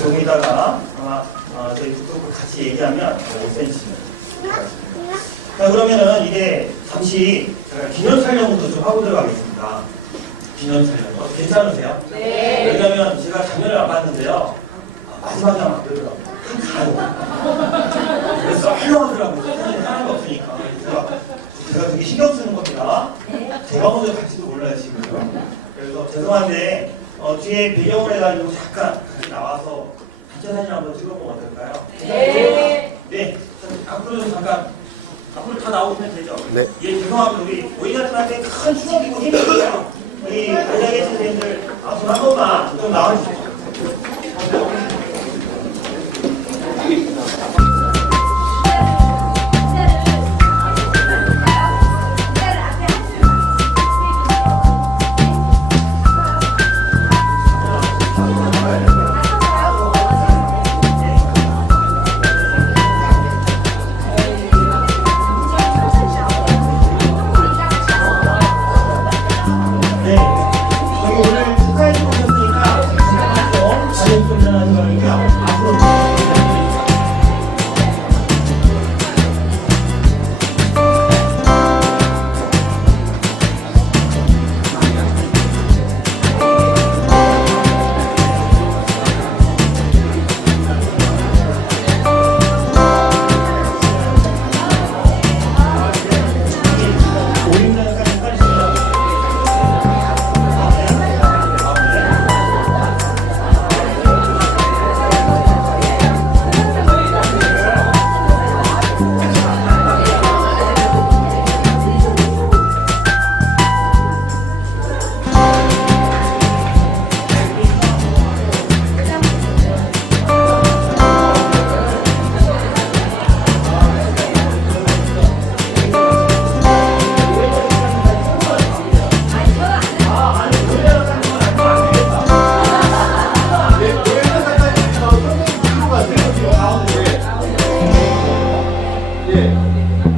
조금이다가 아마 저희 북토크 같이 얘기하면 5cm. 자, 그러면은 이게 잠시 제가 기념 촬영도 좀 하고 들어가겠습니다. 기념 촬영. 괜찮으세요? 네. 왜냐면 제가 작년에 와봤는데요. 마지막에 아마 그러더라고요. 가요. 그래서 촬영하더라고요. 사진이 하나가 없으니까. 제가 되게 신경 쓰는 겁니다. 제가 먼저 갈지도 몰라요, 지금. 그래서 죄송한데, 뒤에 배경을 해가지고 잠깐 같이 나와서 단체 사진 한번 찍어보면 어떨까요? 네. 네. 앞으로 좀 잠깐. 앞으로 다 나오시면 되죠? 네. 예, 죄송합니다. 우리 오이자들한테 큰 추억이고 힘이 있어요. 우리 만약에 선생님들 앞으로 한 번만 좀 나와주세요. 네. 저희 오늘 축하해주고 오셨으니까 좀 자유 좀 전하는 거니까 앞으로 부탁드립니다. 오림장까지 빠지시면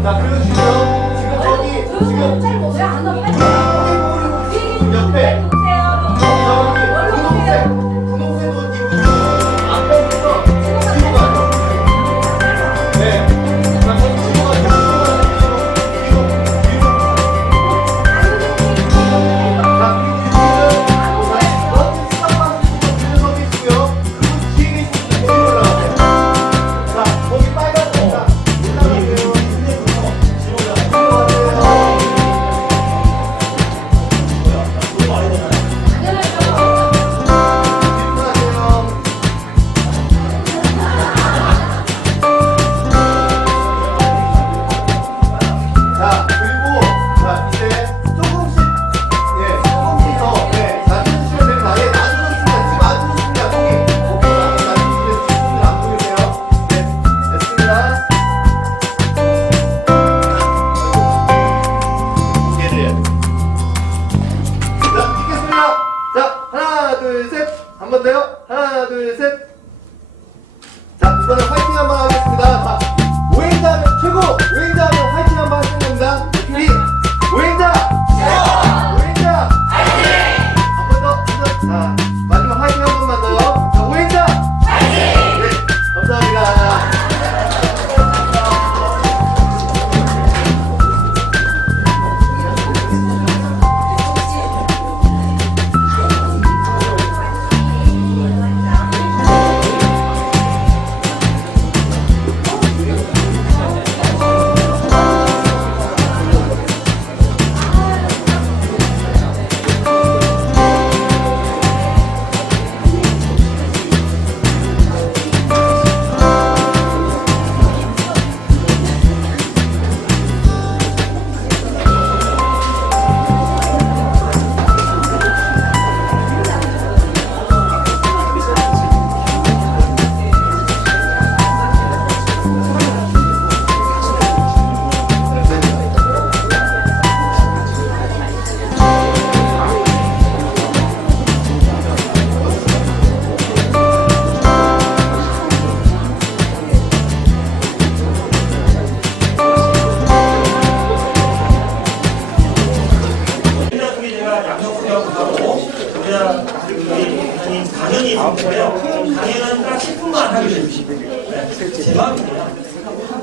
자, 그리고 지금 저기 지금 잘 보세요. 안 나와요. 옆에 보세요. 분홍색 옷 입은 앞에부터 뒤로 가요. 네. 자, 거기 뒤로 가요. 뒤로. 자, 그리고 여기는 멋진 스타벅스 뒤에 서 있고요. 그리고 뒤에 계신 분들 뒤로 올라가세요. 자, 거기 빨간 자.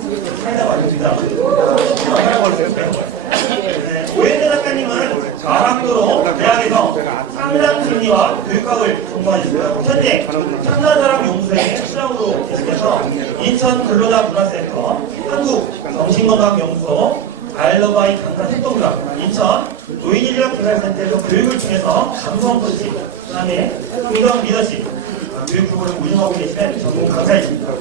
사이다 말입니다. 오해재 작가님은 마학도로 대학에서 상담심리와 교육학을 전공하셨고요. 현재 첨단사랑연구소의 수장으로 계속해서 인천 근로자문화센터, 한국정신건강연구소, 알러바이 강사 활동가, 인천 노인인력개발센터에서 교육을 통해서 감성 코치, 그다음에 긍정 리더십, 교육 프로그램을 운영하고 계시는 전문 강사이십니다.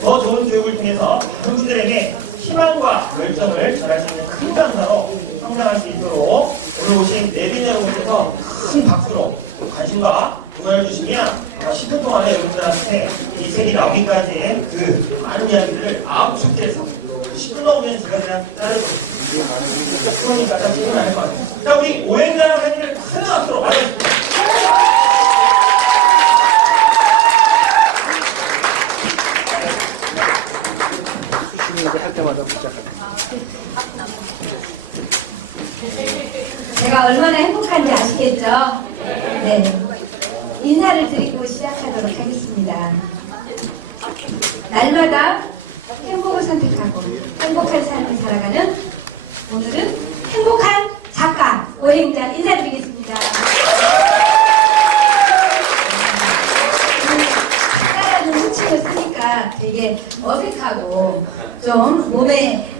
더 좋은 교육을 통해서 많은 분들에게 희망과 열정을 전할 수 있는 큰 강사로 성장할 수 있도록 오늘 오신 내빈 여러분께서 큰 박수로 관심과 응원을 주시면 아마 10분 동안에 여러분들한테 이 책이 나오기까지의 그 많은 이야기들을 압축해서 10분 넘으면 제가 그냥 따르겠습니다. 그러니까 다 기분 나을 것 같아요. 자, 우리 오행자 작가님을 큰 박수로 맞아주십니다. 할 때마다 붙잡아요. 제가 얼마나 행복한지 아시겠죠? 네. 인사를 드리고 시작하도록 하겠습니다. 날마다 행복을 선택하고 행복한 삶을 살아가는 오늘은 행복한 작가 오행자 인사드리겠습니다. 작가라는 호칭을 쓰니까 되게 어색하고 좀 몸에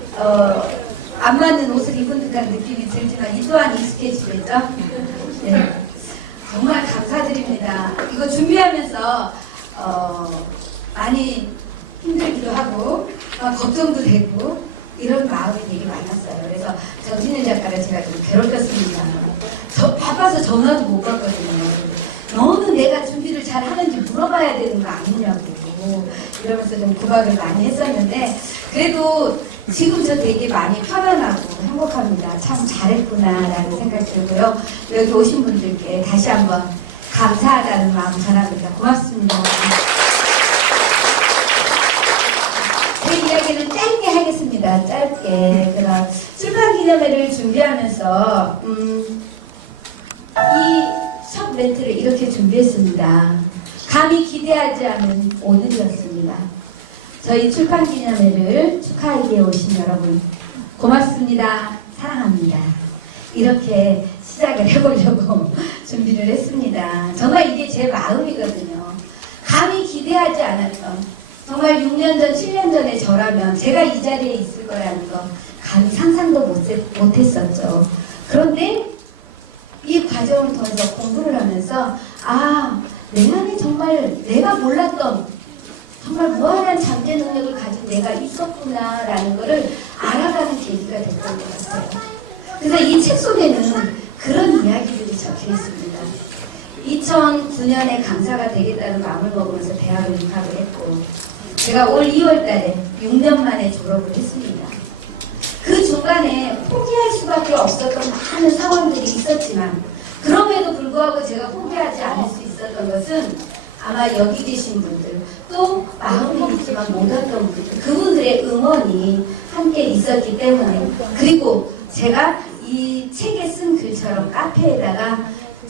안 맞는 옷을 입은 듯한 느낌이 들지만 이 또한 익숙해지겠죠? 네. 정말 감사드립니다. 이거 준비하면서 많이 힘들기도 하고 걱정도 되고 이런 마음이 되게 많았어요. 그래서 정신일 작가를 제가 좀 괴롭혔습니다. 저 바빠서 전화도 못 받거든요. 너는 내가 준비를 잘 하는지 물어봐야 되는 거 아니냐고 이러면서 좀 구박을 많이 했었는데 그래도 지금 저 되게 많이 편안하고 행복합니다. 참 잘했구나라는 생각이 들고요. 여기 오신 분들께 다시 한번 감사하다는 마음 전합니다. 고맙습니다. 제 이야기를 짧게 하겠습니다. 짧게. 제가 출판기념회를 준비하면서 이 첫 멘트를 이렇게 준비했습니다. 감히 기대하지 않은 오늘이었습니다. 저희 출판기념회를 축하하기에 오신 여러분 고맙습니다. 사랑합니다. 이렇게 시작을 해보려고 준비를 했습니다. 정말 이게 제 마음이거든요. 감히 기대하지 않았던 정말 6년 전, 7년 전에 저라면 제가 이 자리에 있을 거라는 거 감히 상상도 못했었죠. 그런데 이 과정을 통해서 공부를 하면서 내 안에 정말 내가 몰랐던 정말 무한한 잠재 능력을 가진 내가 있었구나라는 것을 알아가는 계기가 됐던 것 같아요. 그래서 이 책 속에는 그런 이야기들이 적혀 있습니다. 2009년에 강사가 되겠다는 마음을 먹으면서 대학을 입학을 했고 제가 올 2월 달에 6년 만에 졸업을 했습니다. 그 중간에 포기할 수밖에 없었던 많은 상황들이 있었지만 그럼에도 불구하고 제가 포기하지 않을 수 있었던 것은 아마 여기 계신 분들 또 마음이 있지만 못 왔던 분들 그분들의 응원이 함께 있었기 때문에 그리고 제가 이 책에 쓴 글처럼 카페에다가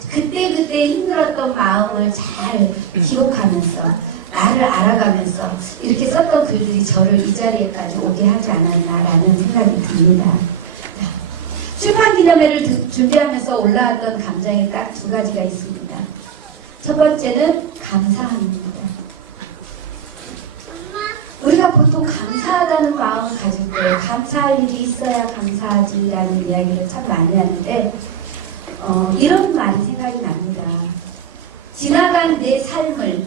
그때그때 힘들었던 마음을 잘 기록하면서 나를 알아가면서 이렇게 썼던 글들이 저를 이 자리에까지 오게 하지 않았나라는 생각이 듭니다. 출판기념회를 준비하면서 올라왔던 감정이 딱 두 가지가 있습니다. 첫 번째는 감사합니다. 우리가 보통 감사하다는 마음을 가질 때 감사할 일이 있어야 감사하지라는 이야기를 참 많이 하는데 이런 말이 생각이 납니다. 지나간 내 삶을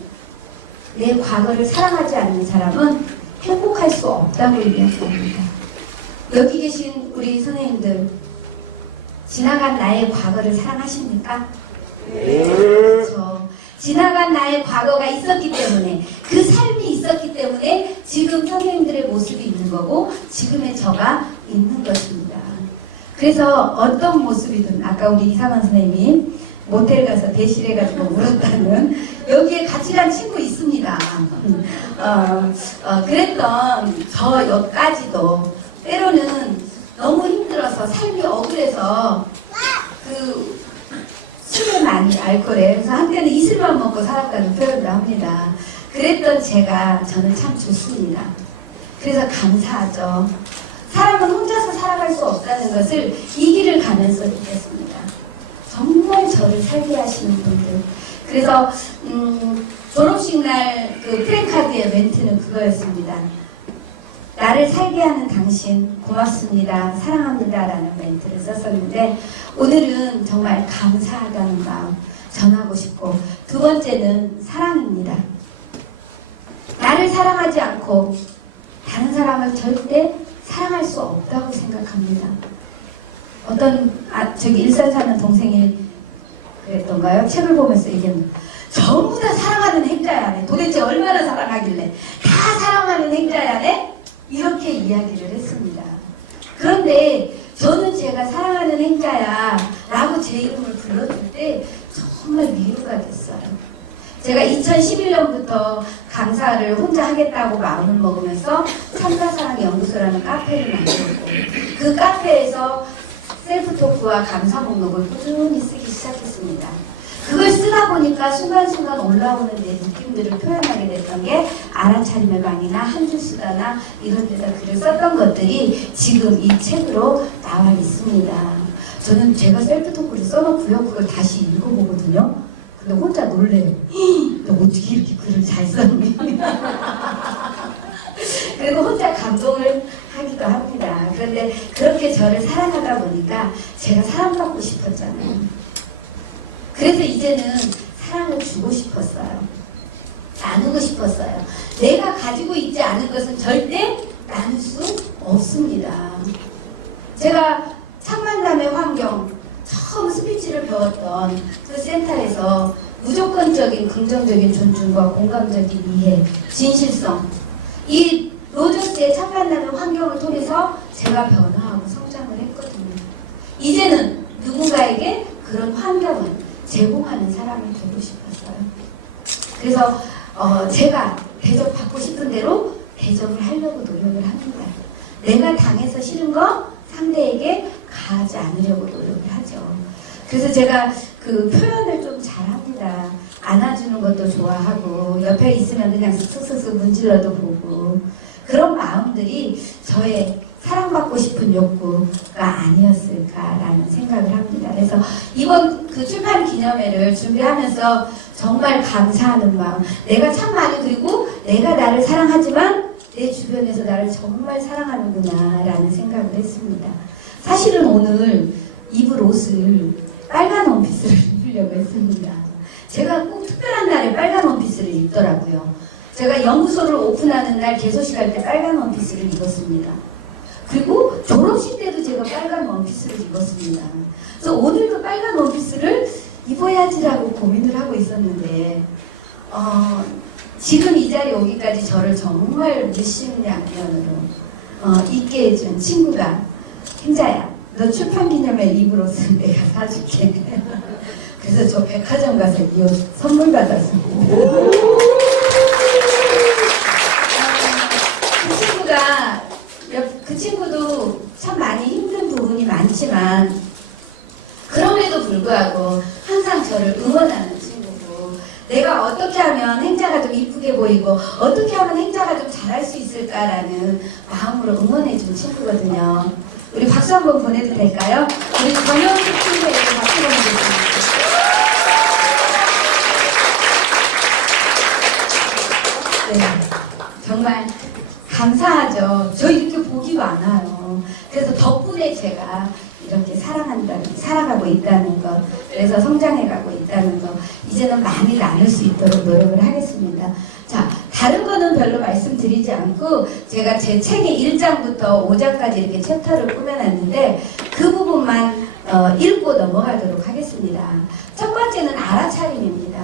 내 과거를 사랑하지 않는 사람은 행복할 수 없다고 이야기합니다. 여기 계신 우리 선생님들 지나간 나의 과거를 사랑하십니까? 그렇죠. 지나간 나의 과거가 있었기 때문에 그 삶이 있었기 때문에 지금 선생님들의 모습이 있는 거고 지금의 저가 있는 것입니다. 그래서 어떤 모습이든 아까 우리 이상원 선생님이 모텔 가서 대실해가지고 울었다는 여기에 같이 간 친구 있습니다. 그랬던 저 여기까지도 때로는 너무 힘들어서 삶이 억울해서 그 술을 많이 알코올에 그래서 한때는 이슬만 먹고 살았다는 표현을 합니다. 그랬던 제가 저는 참 좋습니다. 그래서 감사하죠. 사람은 혼자서 살아갈 수 없다는 것을 이 길을 가면서 느꼈습니다. 정말 저를 살게 하시는 분들. 그래서 졸업식 날 그 플랜카드의 멘트는 그거였습니다. 나를 살게 하는 당신 고맙습니다. 사랑합니다. 라는 멘트를 썼었는데 오늘은 정말 감사하다는 마음 전하고 싶고 두 번째는 사랑입니다. 나를 사랑하지 않고 다른 사람을 절대 사랑할 수 없다고 생각합니다. 어떤 저기 일산 사는 동생이 그랬던가요? 책을 보면서 얘기합니다. 전부 다 사랑하는 행자야네. 도대체 얼마나 사랑하길래 다 사랑하는 행자야네? 이렇게 이야기를 했습니다. 그런데 저는 제가 사랑하는 행자야 라고 제 이름을 불러줄 때 정말 위로가 됐어요. 제가 2011년부터 강사를 혼자 하겠다고 마음을 먹으면서 참가사랑연구소라는 카페를 만들었고 그 카페에서 셀프토크와 강사 목록을 꾸준히 쓰기 시작했습니다. 그걸 쓰다 보니까 순간순간 올라오는 내 느낌들을 표현하게 됐던 게 알아차림의 방이나 한 줄 쓰다나 이런 데다 글을 썼던 것들이 지금 이 책으로 나와 있습니다. 저는 제가 셀프토크를 써놓고요. 그걸 다시 읽어보거든요. 근데 혼자 놀래요. 너 어떻게 이렇게 글을 잘 썼니? 그리고 혼자 감동을 하기도 합니다. 그런데 그렇게 저를 사랑하다 보니까 제가 사랑받고 싶었잖아요. 그래서 이제는 사랑을 주고 싶었어요. 나누고 싶었어요. 내가 가지고 있지 않은 것은 절대 나눌 수 없습니다. 제가 참만남의 환경 처음 스피치를 배웠던 그 센터에서 무조건적인 긍정적인 존중과 공감적인 이해, 진실성 이 로저스의 참만남의 환경을 통해서 제가 변화하고 성장을 했거든요. 이제는 누군가에게 그런 환경을 제공하는 사람이 되고 싶었어요. 그래서 제가 대접받고 싶은 대로 대접을 하려고 노력을 합니다. 내가 당해서 싫은 거 상대에게 가하지 않으려고 노력을 하죠. 그래서 제가 그 표현을 좀 잘합니다. 안아주는 것도 좋아하고 옆에 있으면 그냥 슥슥슥 문질러도 보고 그런 마음들이 저의 사랑받고 싶은 욕구가 아니었을까라는 생각을 합니다. 그래서 이번 그 출판 기념회를 준비하면서 정말 감사하는 마음, 내가 참 많이 그리고 내가 나를 사랑하지만 내 주변에서 나를 정말 사랑하는구나 라는 생각을 했습니다. 사실은 오늘 입을 옷을 빨간 원피스를 입으려고 했습니다. 제가 꼭 특별한 날에 빨간 원피스를 입더라고요. 제가 연구소를 오픈하는 날 개소식 할 때 빨간 원피스를 입었습니다. 그리고 졸업식 때도 제가 빨간 원피스를 입었습니다. 그래서 오늘도 빨간 원피스를 입어야지라고 고민을 하고 있었는데 지금 이 자리에 오기까지 저를 정말 물심양면으로 있게 해준 친구가 행자야, 너 출판기념회 입을 옷은 내가 사줄게. 그래서 저 백화점 가서 이 옷 선물 받았습니다. 그 친구도 참 많이 힘든 부분이 많지만 그럼에도 불구하고 항상 저를 응원하는 친구고 내가 어떻게 하면 행자가 좀 이쁘게 보이고 어떻게 하면 행자가 좀 잘할 수 있을까라는 마음으로 응원해준 친구거든요. 우리 박수 한번 보내도 될까요? 우리 정영숙 친구에게 박수 보내주세요. 네, 정말 감사하죠. 저 이렇게 복이 많아요. 그래서 덕분에 제가 이렇게 살아가고 있다는 것, 그래서 성장해가고 있다는 것, 이제는 많이 나눌 수 있도록 노력을 하겠습니다. 자, 다른 거는 별로 말씀드리지 않고 제가 제 책의 1장부터 5장까지 이렇게 챕터를 꾸며놨는데 그 부분만 읽고 넘어가도록 하겠습니다. 첫 번째는 알아차림입니다.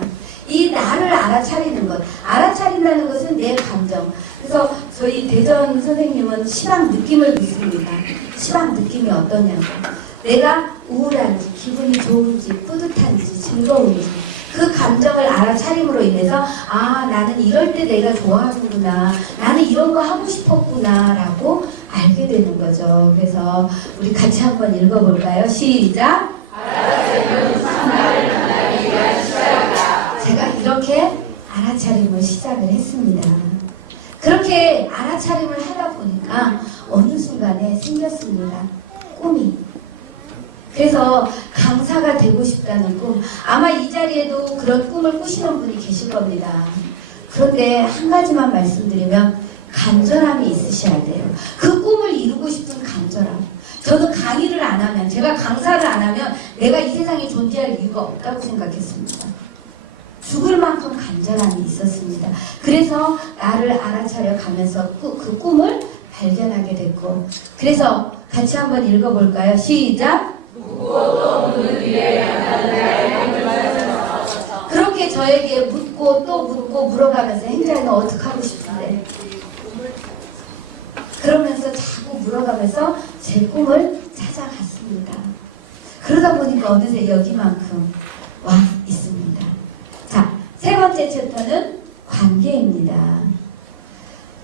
이 나를 알아차리는 것, 알아차린다는 것은 내 감정. 그래서 저희 대전 선생님은 시방 느낌을 믿습니다. 시방 느낌이 어떠냐고. 내가 우울한지, 기분이 좋은지, 뿌듯한지, 즐거운지 그 감정을 알아차림으로 인해서 아, 나는 이럴 때 내가 좋아하는구나, 나는 이런 거 하고 싶었구나 라고 알게 되는 거죠. 그래서 우리 같이 한번 읽어볼까요? 시작! 제가 이렇게 알아차림을 시작을 했습니다. 그렇게 알아차림을 하다 보니까 어느 순간에 생겼습니다. 꿈이. 그래서 강사가 되고 싶다는 꿈. 아마 이 자리에도 그런 꿈을 꾸시는 분이 계실 겁니다. 그런데 한 가지만 말씀드리면 간절함이 있으셔야 돼요. 그 꿈을 이루고 싶은 간절함. 저는 강의를 안 하면, 제가 강사를 안 하면 내가 이 세상에 존재할 이유가 없다고 생각했습니다. 죽을 만큼 간절함이 있었습니다. 그래서 나를 알아차려 가면서 그 꿈을 발견하게 됐고, 그래서 같이 한번 읽어볼까요? 시작! 그렇게 저에게 묻고 또 묻고 물어가면서 행자는 어떻게 하고 싶은데, 그러면서 자꾸 물어가면서 제 꿈을 찾아갔습니다. 그러다 보니까 어느새 여기만큼 와 있습니다. 자, 세 번째 챕터는 관계입니다.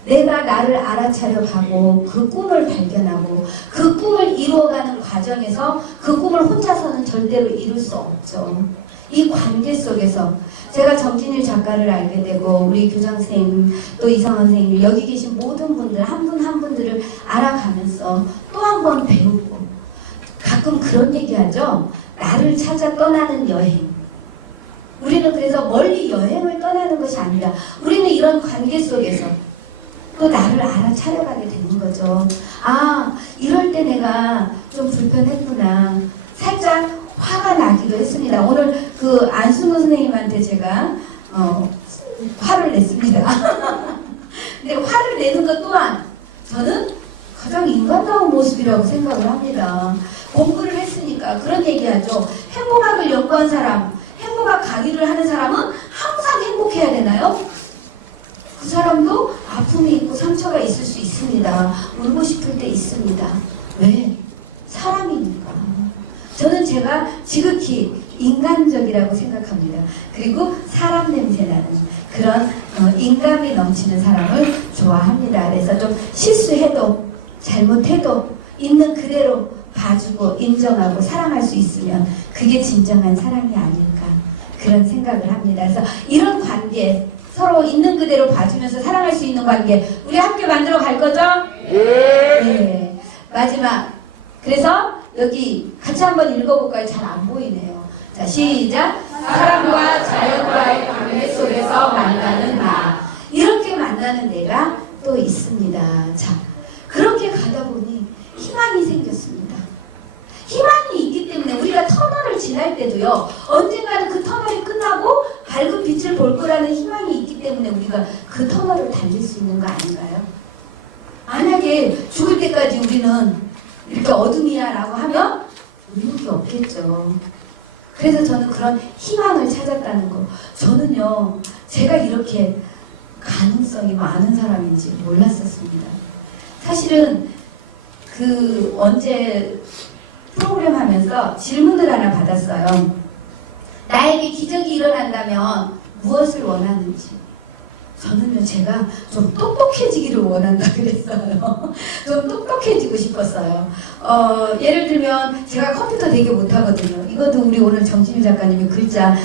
내가 나를 알아차려 가고 그 꿈을 발견하고 그 꿈을 이루어가는 과정에서 그 꿈을 혼자서는 절대로 이룰 수 없죠. 이 관계 속에서 제가 정진일 작가를 알게 되고 우리 교장 선생님 또 이성원 선생님 여기 계신 모든 분들 한 분 한 분들을 알아가면서 또 한 번 배우고 가끔 그런 얘기하죠. 나를 찾아 떠나는 여행. 우리는 그래서 멀리 여행을 떠나는 것이 아니라 우리는 이런 관계 속에서 또 나를 알아차려가게 되는 거죠. 아, 이럴 때 내가 좀 불편했구나. 살짝 화가 나기도 했습니다. 오늘 그 안승우 선생님한테 제가 화를 냈습니다. 근데 화를 내는 것 또한 저는 가장 인간다운 모습이라고 생각을 합니다. 공부를 했으니까 그런 얘기하죠. 행복학을 연구한 사람, 행복학 강의를 하는 사람은 항상 행복해야 되나요? 그 사람도 아픔이 있고 상처가 있을 수 있습니다. 울고 싶을 때 있습니다. 왜? 사람이니까. 저는 제가 지극히 인간적이라고 생각합니다. 그리고 사람 냄새 나는 그런 인감이 넘치는 사람을 좋아합니다. 그래서 좀 실수해도 잘못해도 있는 그대로 봐주고 인정하고 사랑할 수 있으면 그게 진정한 사랑이 아닐까 그런 생각을 합니다. 그래서 이런 관계 서로 있는 그대로 봐주면서 사랑할 수 있는 관계 우리 함께 만들어 갈 거죠? 네. 마지막 그래서 여기 같이 한번 읽어볼까요? 잘 안 보이네요. 자, 시작! 사람과 자연과의 관계 속에서 만나는 나. 이렇게 만나는 내가 또 있습니다. 자, 그렇게 가다 보니 희망이 생겼습니다. 희망이 있기 때문에 우리가 터널을 지날 때도요, 언젠가는 그 터널이 끝나고 밝은 빛을 볼 거라는 희망이 있기 때문에 우리가 그 터널을 달릴 수 있는 거 아닌가요? 만약에 죽을 때까지 우리는 이렇게 어둠이야 라고 하면 의욕이 없겠죠. 그래서 저는 그런 희망을 찾았다는 거. 저는요, 제가 이렇게 가능성이 많은 사람인지 몰랐었습니다. 사실은 그 언제 프로그램 하면서 질문을 하나 받았어요. 나에게 기적이 일어난다면 무엇을 원하는지. 저는요, 제가 좀 똑똑해지기를 원한다 그랬어요. 좀 똑똑해지고 싶었어요. 예를 들면 제가 컴퓨터 되게 못하거든요. 이것도 우리 오늘 정진유 작가님이 글자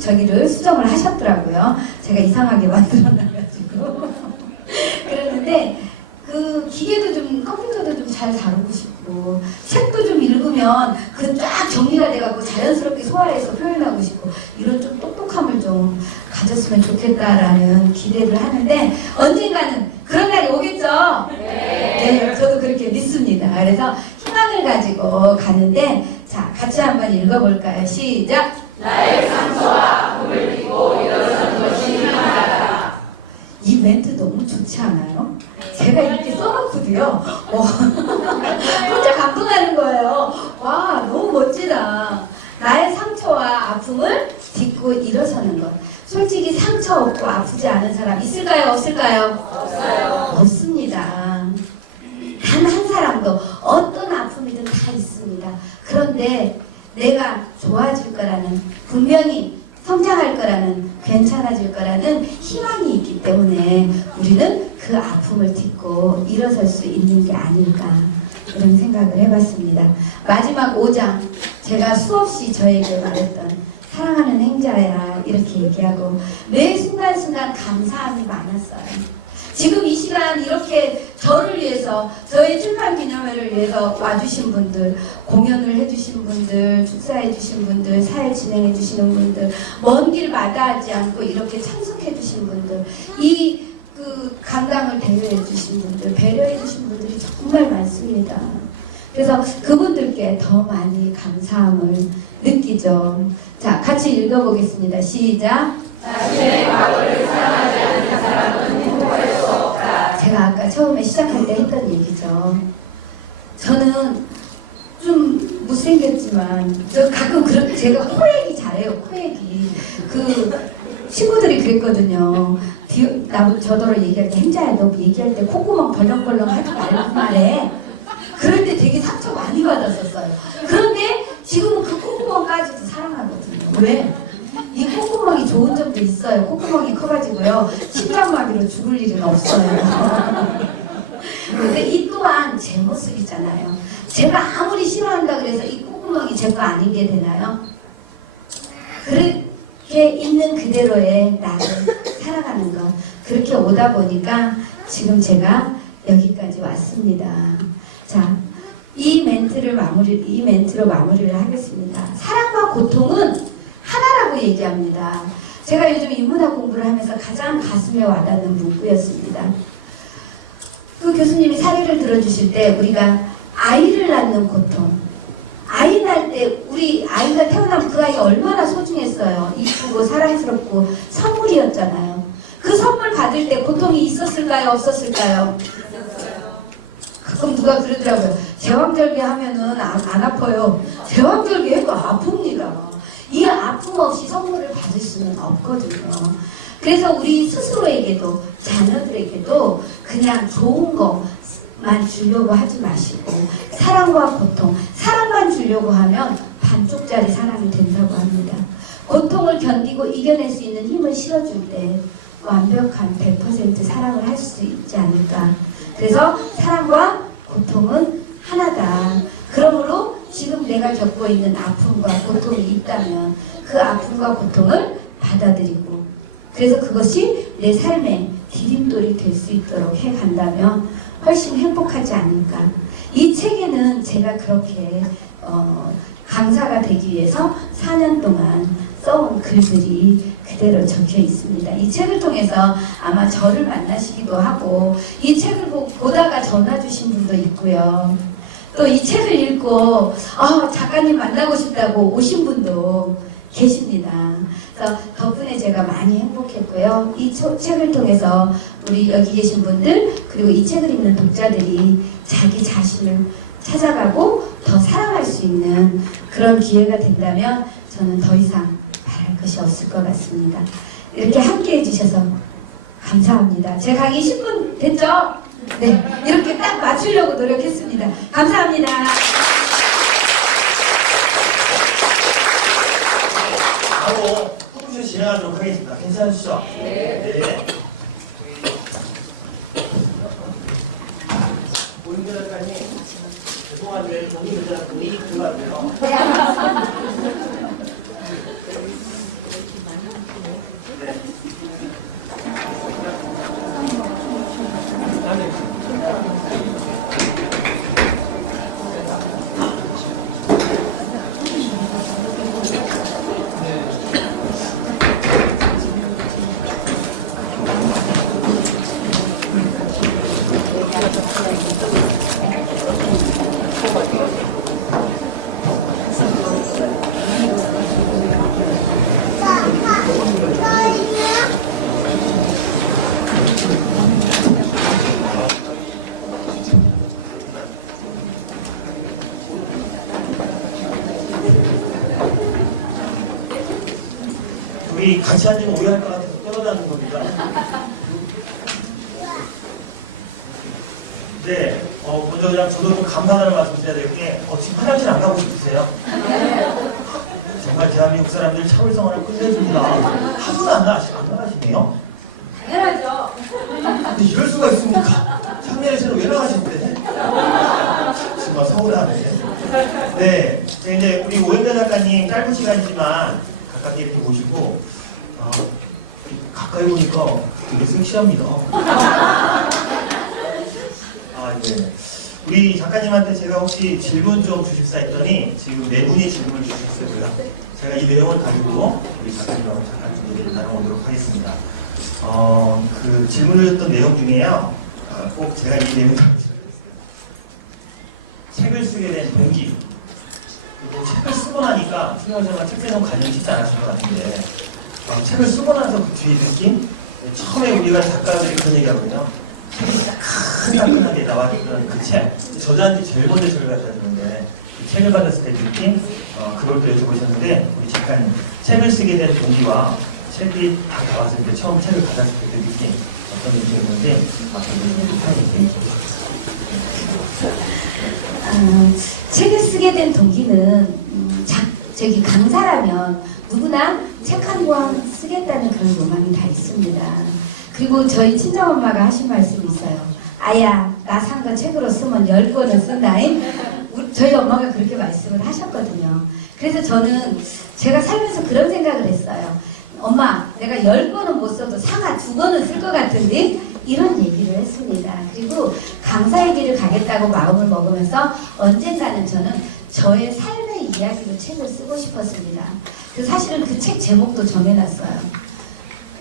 저기를 수정을 하셨더라고요. 제가 이상하게 만들어놔가지고. 그랬는데 그 기계도 좀 컴퓨터도 좀 잘 다루고 싶고 책도 좀 읽으면 그 쫙 정리가 돼갖고 자연스럽게 소화해서 표현하고 싶고 이런 좀 똑똑함을 좀 가졌으면 좋겠다라는 기대를 하는데 언젠가는 그런 날이 오겠죠? 네, 저도 그렇게 믿습니다. 그래서 희망을 가지고 가는데 자, 같이 한번 읽어볼까요? 시작! 나의 상처와 아픔을 딛고 일어서는 것이 희망하다. 이 멘트 너무 좋지 않아요? 제가 이렇게 써놓고도요, 혼자 감동하는 거예요. 와, 너무 멋지다. 나의 상처와 아픔을 딛고 일어서는 것. 솔직히 상처 없고 아프지 않은 사람 있을까요? 없을까요? 없어요. 없습니다. 단 한 사람도 어떤 아픔이든 다 있습니다. 그런데 내가 좋아질 거라는, 분명히 성장할 거라는, 괜찮아질 거라는 희망이 있기 때문에 우리는 그 아픔을 딛고 일어설 수 있는 게 아닐까 이런 생각을 해봤습니다. 마지막 5장 제가 수없이 저에게 말했던 사랑하는 행자야 이렇게 얘기하고 매 순간순간 감사함이 많았어요. 지금 이 시간 이렇게 저를 위해서, 저의 출판 기념회를 위해서 와주신 분들, 공연을 해주신 분들, 축사해주신 분들, 사회 진행해주시는 분들, 먼 길 마다하지 않고 이렇게 참석해주신 분들, 그 강당을 대여해주신 분들, 배려해주신 분들이 정말 많습니다. 그래서 그분들께 더 많이 감사함을 느끼죠. 자, 같이 읽어보겠습니다. 시작. 자신의 과거를 사랑하지 않는 사람은 행복할 수 없다. 제가 아까 처음에 시작할 때 했던 얘기죠. 저는 좀 못생겼지만 저 가끔 제가 코 얘기 잘해요. 코 얘기. 친구들이 그랬거든요. 저더러 얘기할 때 햄자야 너 얘기할 때 콧구멍 벌렁벌렁 하지 말고 말해. 그럴 때 되게 상처 많이 받았었어요. 그런데 지금은 그 콧구멍까지도 사랑하거든요. 왜? 이 콧구멍이 좋은 점도 있어요. 콧구멍이 커가지고요. 심장마비로 죽을 일은 없어요. 근데 이 또한 제 모습이잖아요. 제가 아무리 싫어한다 그래서 이 콧구멍이 제 거 아닌 게 되나요? 그렇게 있는 그대로의 나를 살아가는 거. 그렇게 오다 보니까 지금 제가 여기까지 왔습니다. 자, 이 멘트로 마무리를 하겠습니다. 사랑과 고통은 하나라고 얘기합니다. 제가 요즘 인문학 공부를 하면서 가장 가슴에 와닿는 문구였습니다. 그 교수님이 사례를 들어주실 때 우리가 아이를 낳는 고통, 아이 낳을 때 우리 아이가 태어나면 그 아이가 얼마나 소중했어요. 이쁘고 사랑스럽고 선물이었잖아요. 그 선물 받을 때 고통이 있었을까요? 없었을까요? 가끔 누가 그러더라고요. 제왕절개 하면은 안 아파요. 제왕절개 해도 아픕니다. 이 아픔 없이 선물을 받을 수는 없거든요. 그래서 우리 스스로에게도 자녀들에게도 그냥 좋은 것만 주려고 하지 마시고 사랑과 고통, 사랑만 주려고 하면 반쪽짜리 사랑이 된다고 합니다. 고통을 견디고 이겨낼 수 있는 힘을 실어줄 때 완벽한 100% 사랑을 할 수 있지 않을까. 그래서 사랑과 고통은 하나다. 그러므로 지금 내가 겪고 있는 아픔과 고통이 있다면 그 아픔과 고통을 받아들이고 그래서 그것이 내 삶의 디딤돌이 될 수 있도록 해간다면 훨씬 행복하지 않을까. 이 책에는 제가 그렇게 강사가 되기 위해서 4년 동안 써온 글들이 그대로 적혀 있습니다. 이 책을 통해서 아마 저를 만나시기도 하고 이 책을 보다가 전화 주신 분도 있고요. 또 이 책을 읽고 작가님 만나고 싶다고 오신 분도 계십니다. 그래서 덕분에 제가 많이 행복했고요. 이 책을 통해서 우리 여기 계신 분들 그리고 이 책을 읽는 독자들이 자기 자신을 찾아가고 더 사랑할 수 있는 그런 기회가 된다면 저는 더 이상 바랄 것이 없을 것 같습니다. 이렇게 함께 해주셔서 감사합니다. 제 강의 10분 됐죠? 네, 이렇게 딱 맞추려고 노력했습니다. 감사합니다. 바로 토크쇼 진행하도록 하겠습니다. 괜찮으시죠? 네. 오윤재 작가님, 죄송한데 종이 의자 분위기 들어가세요. 네. 우리 같이 앉으면 오해할 것 같아서 떨어지는 겁니다. 네, 먼저 그냥 저도 좀 감사하다는 말씀 드려야 될 게, 지금 화장실 안 가고 싶으세요? 정말 대한민국 사람들 참을성을 끝내줍니다. 하도 안 나가시네요? 당연하죠. 근데 이럴 수가 있습니까? 창내에서는 왜 나가시는데? 정말 서운하네. 네, 이제 우리 오윤재 작가님 짧은 시간이지만 가깝게 이렇게 모시고, 가까이 보니까 되게 섹시합니다. 아, 네. 우리 작가님한테 제가 혹시 질문 좀 주십사 했더니 지금 네 분이 질문을 주셨어요. 제가 이 내용을 가지고 우리 작가님하고 잠깐 좀 얘기를 나눠보도록 하겠습니다. 그 질문을 했던 내용 중에요. 꼭 제가 이 내용을 책을 쓰게 된 동기, 그리고 책을 쓰고 나니까 생각하자마자 책 세는 관념이 쉽지 않았을 것 같은데 책을 쓰고 나서 그 뒤에 느낌? 처음에 우리가 작가들이 그런 얘기하거든요. 책이 따끈따끈하게 나왔던 그 책, 저자한테 제일 먼저 책을 갖다 주는데 그 책을 받았을 때 느낌? 그걸 또 여쭤보셨는데 우리 작가님, 책을 쓰게 된 동기와 책이 다 나왔을 때 처음 책을 받았을 때 그 느낌 어떤 느낌이었는데 책을 쓰게 된 동기는 저기 강사라면 누구나 책 한 권 쓰겠다는 그런 로망이 다 있습니다. 그리고 저희 친정엄마가 하신 말씀이 있어요. 아야, 나 산 거 책으로 쓰면 10권을 쓴다잉. 저희 엄마가 그렇게 말씀을 하셨거든요. 그래서 저는 제가 살면서 그런 생각을 했어요. 엄마, 내가 10권은 못 써도 상하 2권은 쓸 것 같은데? 이런 얘기를 했습니다. 그리고 강사의 길을 가겠다고 마음을 먹으면서 언젠가는 저는 저의 삶의 이야기로 책을 쓰고 싶었습니다. 사실은 그 책 제목도 정해놨어요.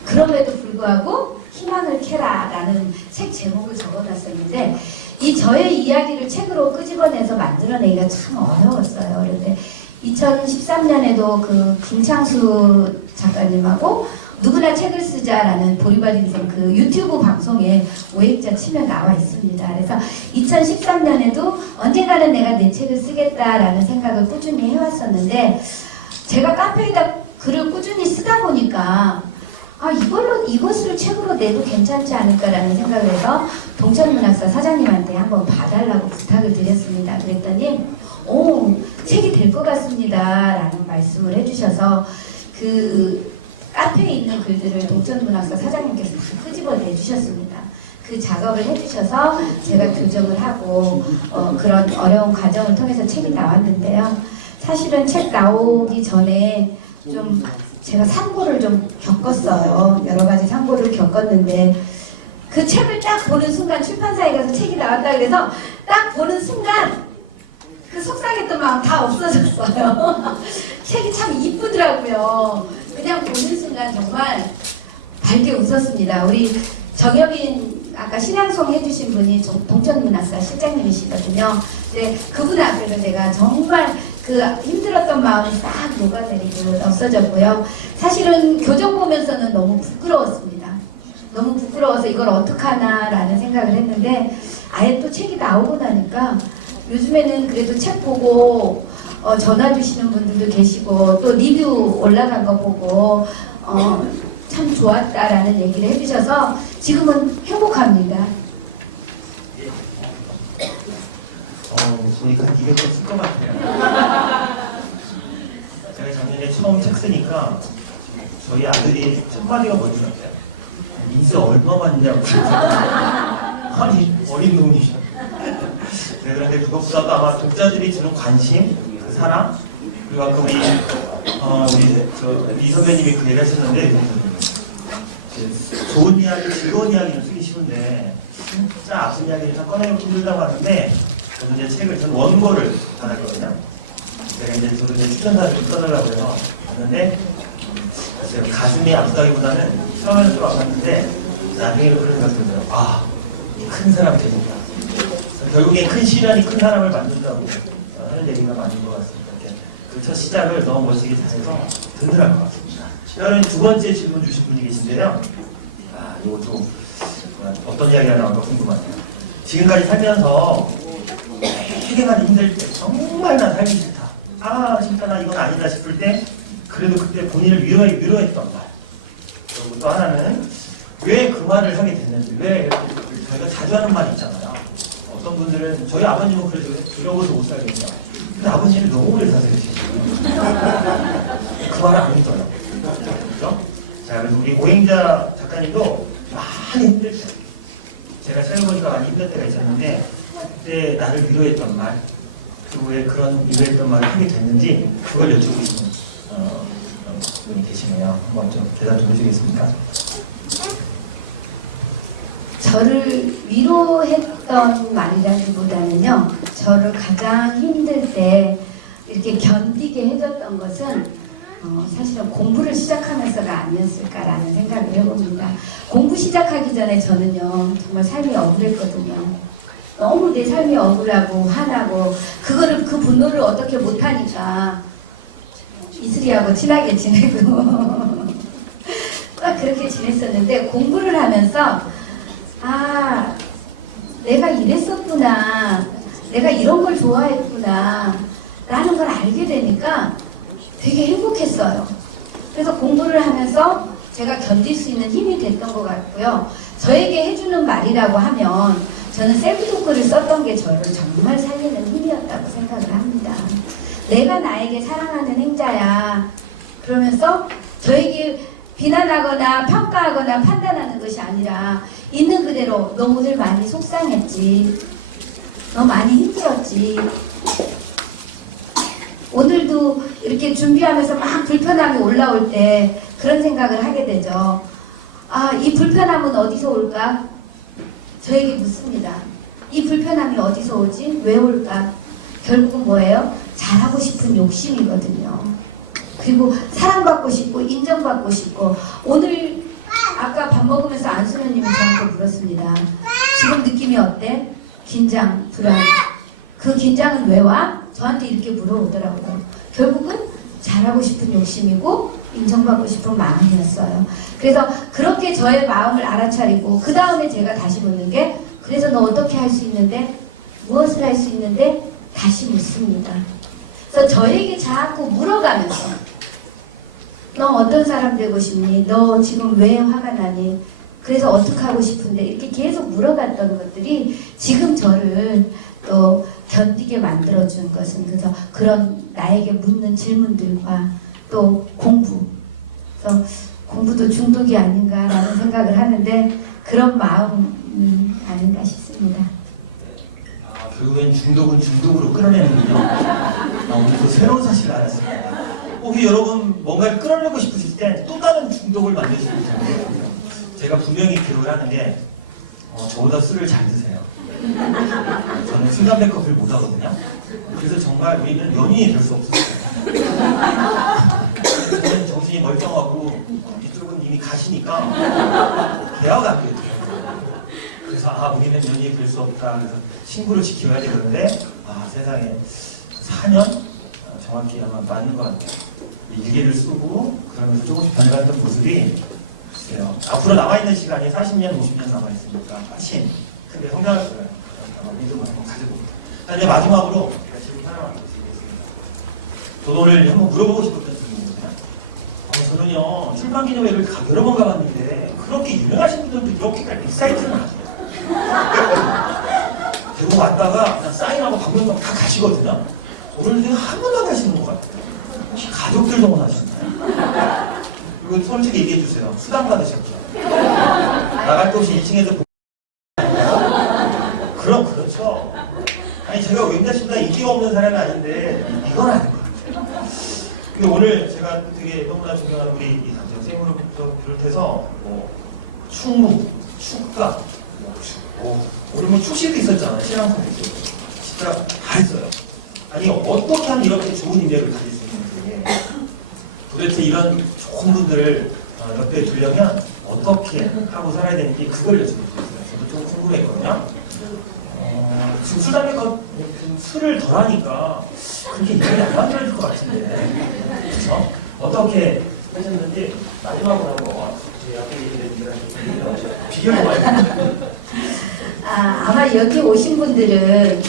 그럼에도 불구하고 희망을 캐라라는 책 제목을 적어놨었는데 이 저의 이야기를 책으로 끄집어내서 만들어내기가 참 어려웠어요. 그런데 2013년에도 그 김창수 작가님하고 누구나 책을 쓰자라는 보리발 인생 그 유튜브 방송에 오행자 치면 나와 있습니다. 그래서 2013년에도 언젠가는 내가 내 책을 쓰겠다라는 생각을 꾸준히 해왔었는데 제가 카페에다 글을 꾸준히 쓰다 보니까 이것을 책으로 내도 괜찮지 않을까라는 생각을 해서 동천문학사 사장님한테 한번 봐달라고 부탁을 드렸습니다. 그랬더니 책이 될 것 같습니다 라는 말씀을 해주셔서 그 카페에 있는 글들을 동천문학사 사장님께서 다 끄집어 내주셨습니다. 그 작업을 해주셔서 제가 교정을 하고 그런 어려운 과정을 통해서 책이 나왔는데요. 사실은 책 나오기 전에 좀 제가 상고를 좀 겪었어요. 여러 가지 상고를 겪었는데 그 책을 딱 보는 순간 출판사에 가서 책이 나왔다 그래서 딱 보는 순간 그 속상했던 마음 다 없어졌어요. 책이 참 이쁘더라고요. 그냥 보는 순간 정말 밝게 웃었습니다. 우리 정혁인 아까 신앙송 해주신 분이 동천문학사 실장님이시거든요. 근데 그분 앞에서 제가 정말 그 힘들었던 마음이 싹 녹아내리고 없어졌고요. 사실은 교정 보면서는 너무 부끄러웠습니다. 너무 부끄러워서 이걸 어떡하나라는 생각을 했는데 아예 또 책이 나오고 나니까 요즘에는 그래도 책 보고 전화 주시는 분들도 계시고 또 리뷰 올라간 거 보고 참 좋았다라는 얘기를 해주셔서 지금은 행복합니다. 보니까 200권 쓸 것 같아요. 제가 작년에 처음 책 쓰니까 저희 아들이 첫 마디가 뭔지 아세요? 인쇄 얼마 받냐고. 아니 어린 놈이. 네, 그런데 그것보다도 아마 독자들이 주는 관심, 그 사랑, 그리고 아까 우리 이 선배님이 그 얘기 하셨는데 좋은 이야기, 즐거운 이야기는 쓰기 쉬운데 진짜 아픈 이야기를 다 꺼내놓기 힘들다고 하는데 저도 이제 책을 전 원고를 받았거든요. 제가 이제 저도 이제 추천사를 좀 써달라고 해서 봤는데 글쎄요, 가슴이 아프다기보다는 처음에는 좀 아팠는데 나중에는 그런 생각이 들어요. 이 큰 사람 되겠다. 결국에 큰 시련이 큰 사람을 만든다고 하는 얘기가 맞는 것 같습니다. 그 첫 시작을 너무 멋지게 잘해서 든든할 것 같습니다. 그러면 두 번째 질문 주신 분이 계신데요. 이것도 어떤 이야기가 나올까 궁금하네요. 지금까지 살면서 되게 많이 힘들 때 정말 나 살기 싫다. 싫다 나 이건 아니다 싶을 때 그래도 그때 본인을 위로했던 말. 그리고 또 하나는 왜 그 말을 하게 됐는지 왜 저희가 자주 하는 말이 있잖아요. 어떤 분들은 저희 아버님은 그래도 두려워서 못 살겠다. 근데 아버님이 너무 오래 사세요. 그 말을 안 믿어요. 그렇죠? 자, 그래서 우리 오행자 작가님도 많이 힘들 때 제가 찾아보니까 많이 힘들 때가 있었는데 그때 나를 위로했던 말 그리고 왜 그런 위로했던 말을 하게 됐는지 그걸 여쭈고 있는 분이 계시네요. 한번 좀 대답 좀 해주겠습니까? 저를 위로했던 말이라기보다는요, 저를 가장 힘들 때 이렇게 견디게 해줬던 것은 사실은 공부를 시작하면서가 아니었을까라는 생각을 해봅니다. 공부 시작하기 전에 저는요, 정말 삶이 억울했거든요. 너무 내 삶이 억울하고 화나고 그거를 그 분노를 어떻게 못하니까 이슬이하고 친하게 지내고 딱 그렇게 지냈었는데 공부를 하면서 아 내가 이랬었구나, 내가 이런 걸 좋아했구나 라는 걸 알게 되니까 되게 행복했어요. 그래서 공부를 하면서 제가 견딜 수 있는 힘이 됐던 것 같고요. 저에게 해주는 말이라고 하면 저는 셀프토크를 썼던 게 저를 정말 살리는 힘이었다고 생각을 합니다. 내가 나에게 사랑하는 행자야 그러면서 저에게 비난하거나 평가하거나 판단하는 것이 아니라 있는 그대로 너 오늘 많이 속상했지, 너 많이 힘들었지, 오늘도 이렇게 준비하면서 막 불편함이 올라올 때 그런 생각을 하게 되죠. 아, 이 불편함은 어디서 올까? 저에게 묻습니다. 이 불편함이 어디서 오지? 왜 올까? 결국은 뭐예요? 잘하고 싶은 욕심이거든요. 그리고 사랑받고 싶고 인정받고 싶고, 오늘 아까 밥 먹으면서 안수현님이 저한테 물었습니다. 지금 느낌이 어때? 긴장, 불안. 그 긴장은 왜 와? 저한테 이렇게 물어보더라고요. 결국은 잘하고 싶은 욕심이고 인정받고 싶은 마음이었어요. 그래서 그렇게 저의 마음을 알아차리고 그 다음에 제가 다시 묻는 게, 그래서 너 어떻게 할 수 있는데? 무엇을 할 수 있는데? 다시 묻습니다. 그래서 저에게 자꾸 물어가면서 너 어떤 사람 되고 싶니? 너 지금 왜 화가 나니? 그래서 어떻게 하고 싶은데? 이렇게 계속 물어갔던 것들이 지금 저를 또 견디게 만들어준 것은, 그래서 그런 나에게 묻는 질문들과 또 공부, 그래서 공부도 중독이 아닌가라는 생각을 하는데 그런 마음이 아닌가 싶습니다. 아, 결국엔 중독은 중독으로 끌어내는군요. 오늘 또 새로운 사실을 알았습니다. 혹시 여러분 뭔가를 끌어내고 싶으실 때 또 다른 중독을 만드시는 분이에요. 제가 분명히 기록을 하는 게 저보다 술을 잘 드세요. 저는 술, 담배, 커피를 못 하거든요. 그래서 정말 우리는 연인이 될 수 없었어요. 저는 정신이 멀쩡하고 이쪽은 이미 가시니까 대화가 안 되더라고요. 그래서 우리는 연인이 될 수 없다. 그래서 친구를 지켜야 되는데 세상에 4년? 정확히 아마 맞는 것 같아요. 일기를 쓰고 그러면서 조금씩 변화했던 모습이 글쎄요. 앞으로 남아있는 시간이 40년, 50년 남아있으니까 훨씬 크게 성장할 거예요. 믿음을 한번 가져봅니다. 자, 이제 마지막으로 제가 질문 하나만 드리겠습니다. 저도 오늘 한번 물어보고 싶었던 질문입니다. 저는요, 출판기념회를 여러 번 가봤는데 그렇게 유명하신 분들도 이렇게까지 익사이트는 아니에요. 대부분 왔다가 그냥 사인하고 방문하고 다 가시거든요. 오늘 한 번도 안 가시는 것 같아요. 혹시 가족들 동원하셨나요? 이거 솔직히 얘기해주세요. 수당 받으셨죠? 나갈 때 혹시 2층에서 그럼 그렇죠. 아니 제가 왠가심보다 인기가 없는 사람은 아닌데 이건 아닌 것 같아요. 근데 오늘 제가 되게 너무나 존경하는 우리 이상재 선생님부터 비롯해서 충무, 축가, 오늘 축시도 있었잖아요. 신앙송도 진짜 다 했어요. 아니 어떻게 하면 이렇게 좋은 인맥을 가질 수 있는지, 도대체 이런 좋은 분들을 옆에 두려면 어떻게 하고 살아야 되는지 그걸 여쭤보고 있어요. 저도 좀 궁금했거든요. 지금 술, 담배, 술을 덜 하니까 그렇게 인맥이 안 만들어질 것 같은데, 그렇죠? 어떻게 하셨는지 마지막으로 한번 저희 앞에 계신 분들한테 비교해 봐요. 아마 여기 오신 분들은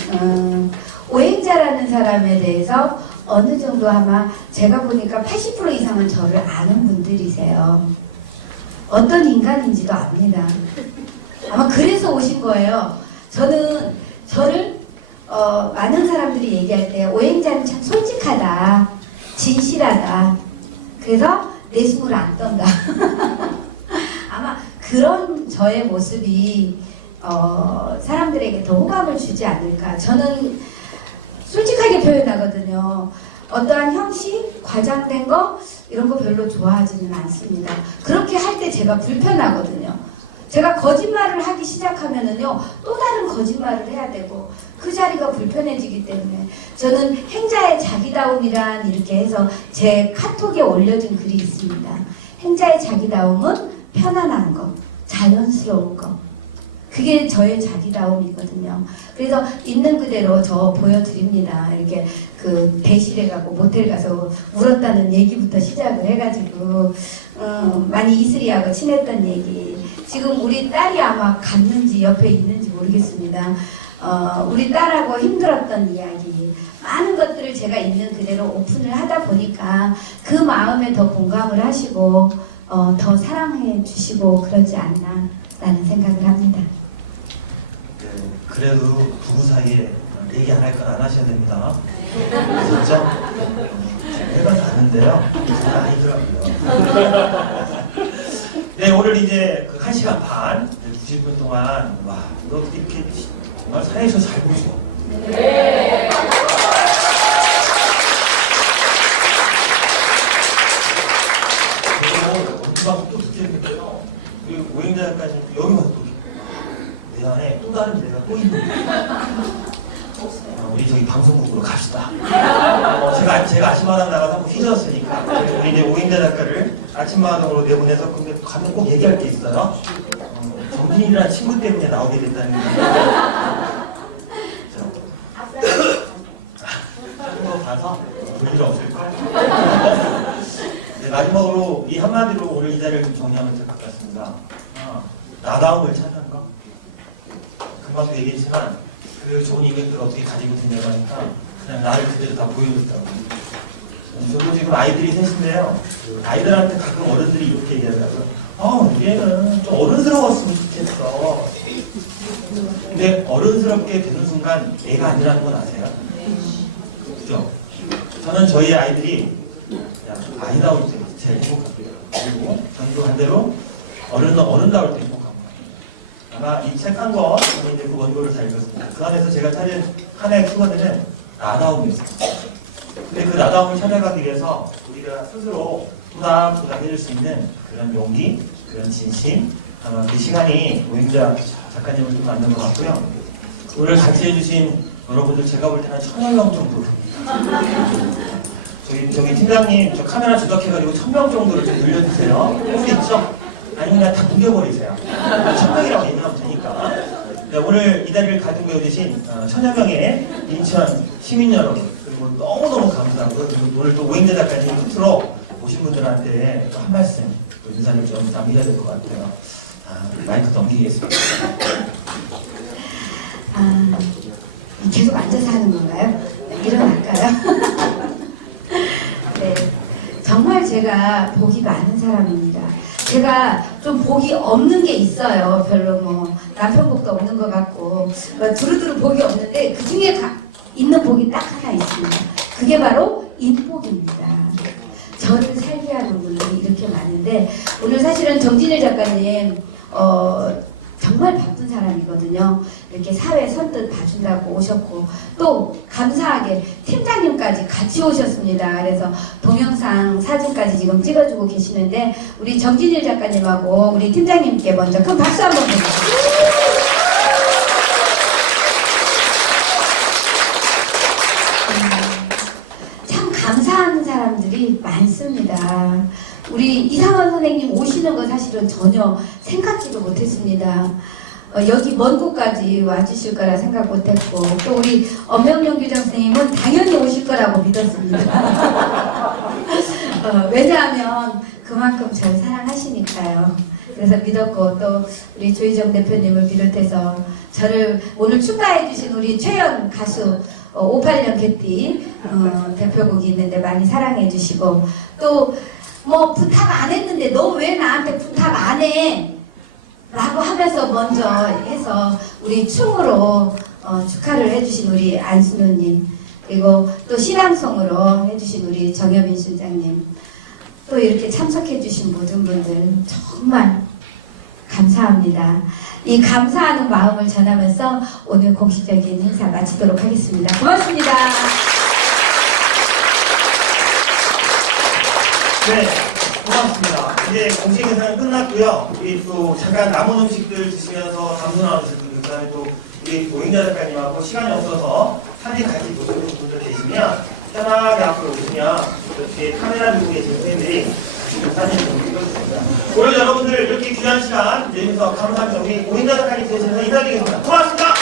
오행자라는 사람에 대해서 어느 정도 아마 제가 보니까 80% 이상은 저를 아는 분들이세요. 어떤 인간인지도 압니다. 아마 그래서 오신 거예요. 저는 저를 많은 사람들이 얘기할 때 오행자는 참 솔직하다, 진실하다, 그래서 내숭을 안 떤다. 아마 그런 저의 모습이 사람들에게 더 호감을 주지 않을까. 저는 솔직하게 표현하거든요. 어떠한 형식, 과장된 거 이런 거 별로 좋아하지는 않습니다. 그렇게 할 때 제가 불편하거든요. 제가 거짓말을 하기 시작하면은요, 또 다른 거짓말을 해야 되고, 그 자리가 불편해지기 때문에, 저는 행자의 자기다움이란 이렇게 해서 제 카톡에 올려준 글이 있습니다. 행자의 자기다움은 편안한 것, 자연스러운 것. 그게 저의 자기다움이거든요. 그래서 있는 그대로 저 보여드립니다. 이렇게 그 대실에 가고 모텔 가서 울었다는 얘기부터 시작을 해가지고 많이 이슬이하고 친했던 얘기. 지금 우리 딸이 아마 갔는지 옆에 있는지 모르겠습니다. 우리 딸하고 힘들었던 이야기. 많은 것들을 제가 있는 그대로 오픈을 하다 보니까 그 마음에 더 공감을 하시고 더 사랑해 주시고 그러지 않나 라는 생각을 합니다. 네, 그래도 부부 사이에 얘기 안 할 건 안 하셔야 됩니다. 그렇죠? 해봐서 아는데요. 저는 아니더라고요. 네, 오늘 이제 그 1시간 반, 90분 동안, 와, 너 어떻게 이렇게 정말 사회에서 잘 보셔. 네. 그리고 언제방 또 듣겠는데요. 그리고 오행자까지 여기 와서 또 내 안에 또 다른 내가 또 있는 우리 저기 방송국으로 갑시다. 제가 아침마당 나가서 한번 휘저었으니까 우리 이제 오행자 작가를 아침마당으로 내보내서 근데 가면 꼭 얘기할 게 있어요. 정진이라는 친구 때문에 나오게 됐다는 거. 한거 봐서 볼 일 없을까? 네, 마지막으로 이 한마디로 오늘 이 자리를 좀 정리하면 될 것 같습니다. 나다움을 찾는 거. 금방도 얘기했지만 그 좋은 이벤트를 어떻게 가지고 되냐고 하니까 그냥 나를 그대로 다 보여줬다고. 저도 지금 아이들이 셋인데요. 아이들한테 가끔 어른들이 이렇게 얘기하더라고요. 얘는 좀 어른스러웠으면 좋겠어. 근데 어른스럽게 되는 순간 애가 아니라는 건 아세요? 그죠? 저는 저희 아이들이 그냥 아이다울 때 제일 행복합니다. 그리고 전도 반대로 어른다울 때 행복합니다. 아마 이 책 한 권, 저는 이제 그 원고를 다 읽었습니다. 그 안에서 제가 찾은 하나의 키워드는 나다움이었습니다. 근데 그 나다움을 찾아가기 위해서 우리가 스스로 토닥토닥 해줄 수 있는 그런 용기, 그런 진심, 아마 그 시간이 오행자 작가님을 좀 만든 것 같고요. 오늘 같이 해주신 여러분들 제가 볼 때는 1000명 정도 됩니다. 저기 팀장님 저 카메라 조작해가지고 1000명 정도를 좀 늘려주세요. 할 수 있죠? 아니면 그냥 다 뭉겨버리세요. 1000명이라고 얘기하면 되니까. 네, 오늘 이 자리를 가지고 계신 1000여 명의 인천 시민 여러분 그리고 너무너무 감사하고요. 그리고 오늘 또 오행자 작가님 끝으로 오신 분들한테 또 한 말씀 또 인사를 좀 남겨야 될 것 같아요. 마이크 넘기겠습니다. 계속 앉아서 하는 건가요? 네, 일어날까요? 네, 정말 제가 복이 많은 사람입니다. 제가 좀 복이 없는 게 있어요. 별로 뭐 남편 복도 없는 것 같고 두루두루 복이 없는데 그 중에 있는 복이 딱 하나 있습니다. 그게 바로 인복입니다. 저를 살게 하는 분들이 이렇게 많은데 오늘 사실은 정진일 작가님 정말 바쁜 사람이거든요. 이렇게 사회 선뜻 봐준다고 오셨고 또 감사하게 팀장님까지 같이 오셨습니다. 그래서 동영상 사진까지 지금 찍어주고 계시는데 우리 정진일 작가님하고 우리 팀장님께 먼저 큰 박수 한번 보내주세요. 참 감사하는 사람들이 많습니다. 우리 이상원 선생님 오시는 거 사실은 전혀 생각지도 못했습니다. 여기 먼 곳까지 와주실 거라 생각 못했고 또 우리 엄명영 교장 선생님은 당연히 오실 거라고 믿었습니다. 왜냐하면 그만큼 저를 사랑하시니까요. 그래서 믿었고 또 우리 조희정 대표님을 비롯해서 저를 오늘 축하해 주신 우리 최연 가수 58년 개띠 대표곡이 있는데 많이 사랑해 주시고 또 뭐 부탁 안 했는데 너 왜 나한테 부탁 안 해? 라고 하면서 먼저 해서 우리 춤으로 축하를 해주신 우리 안순호님 그리고 또 신앙송으로 해주신 우리 정여빈 실장님 또 이렇게 참석해주신 모든 분들 정말 감사합니다. 이 감사하는 마음을 전하면서 오늘 공식적인 행사 마치도록 하겠습니다. 고맙습니다. 네. 고맙습니다. 이제 공식 행사는 끝났고요. 우리 또 잠깐 남은 음식들 드시면서 담소 나누실 분들, 그 다음에 또 우리 오행자 작가님하고 시간이 없어서 사진 같이 보시는 분들 계시면 편하게 앞으로 오시면 이렇게 카메라 들고 계신 선생님들이 사진 좀 찍어주십니다. 오늘 여러분들 이렇게 귀한 시간 내주셔서 감사합니다. 우리 오행자 작가님 대신해서 인사드리겠습니다. 고맙습니다.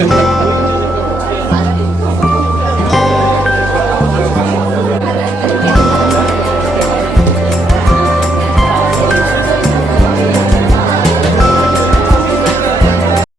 네.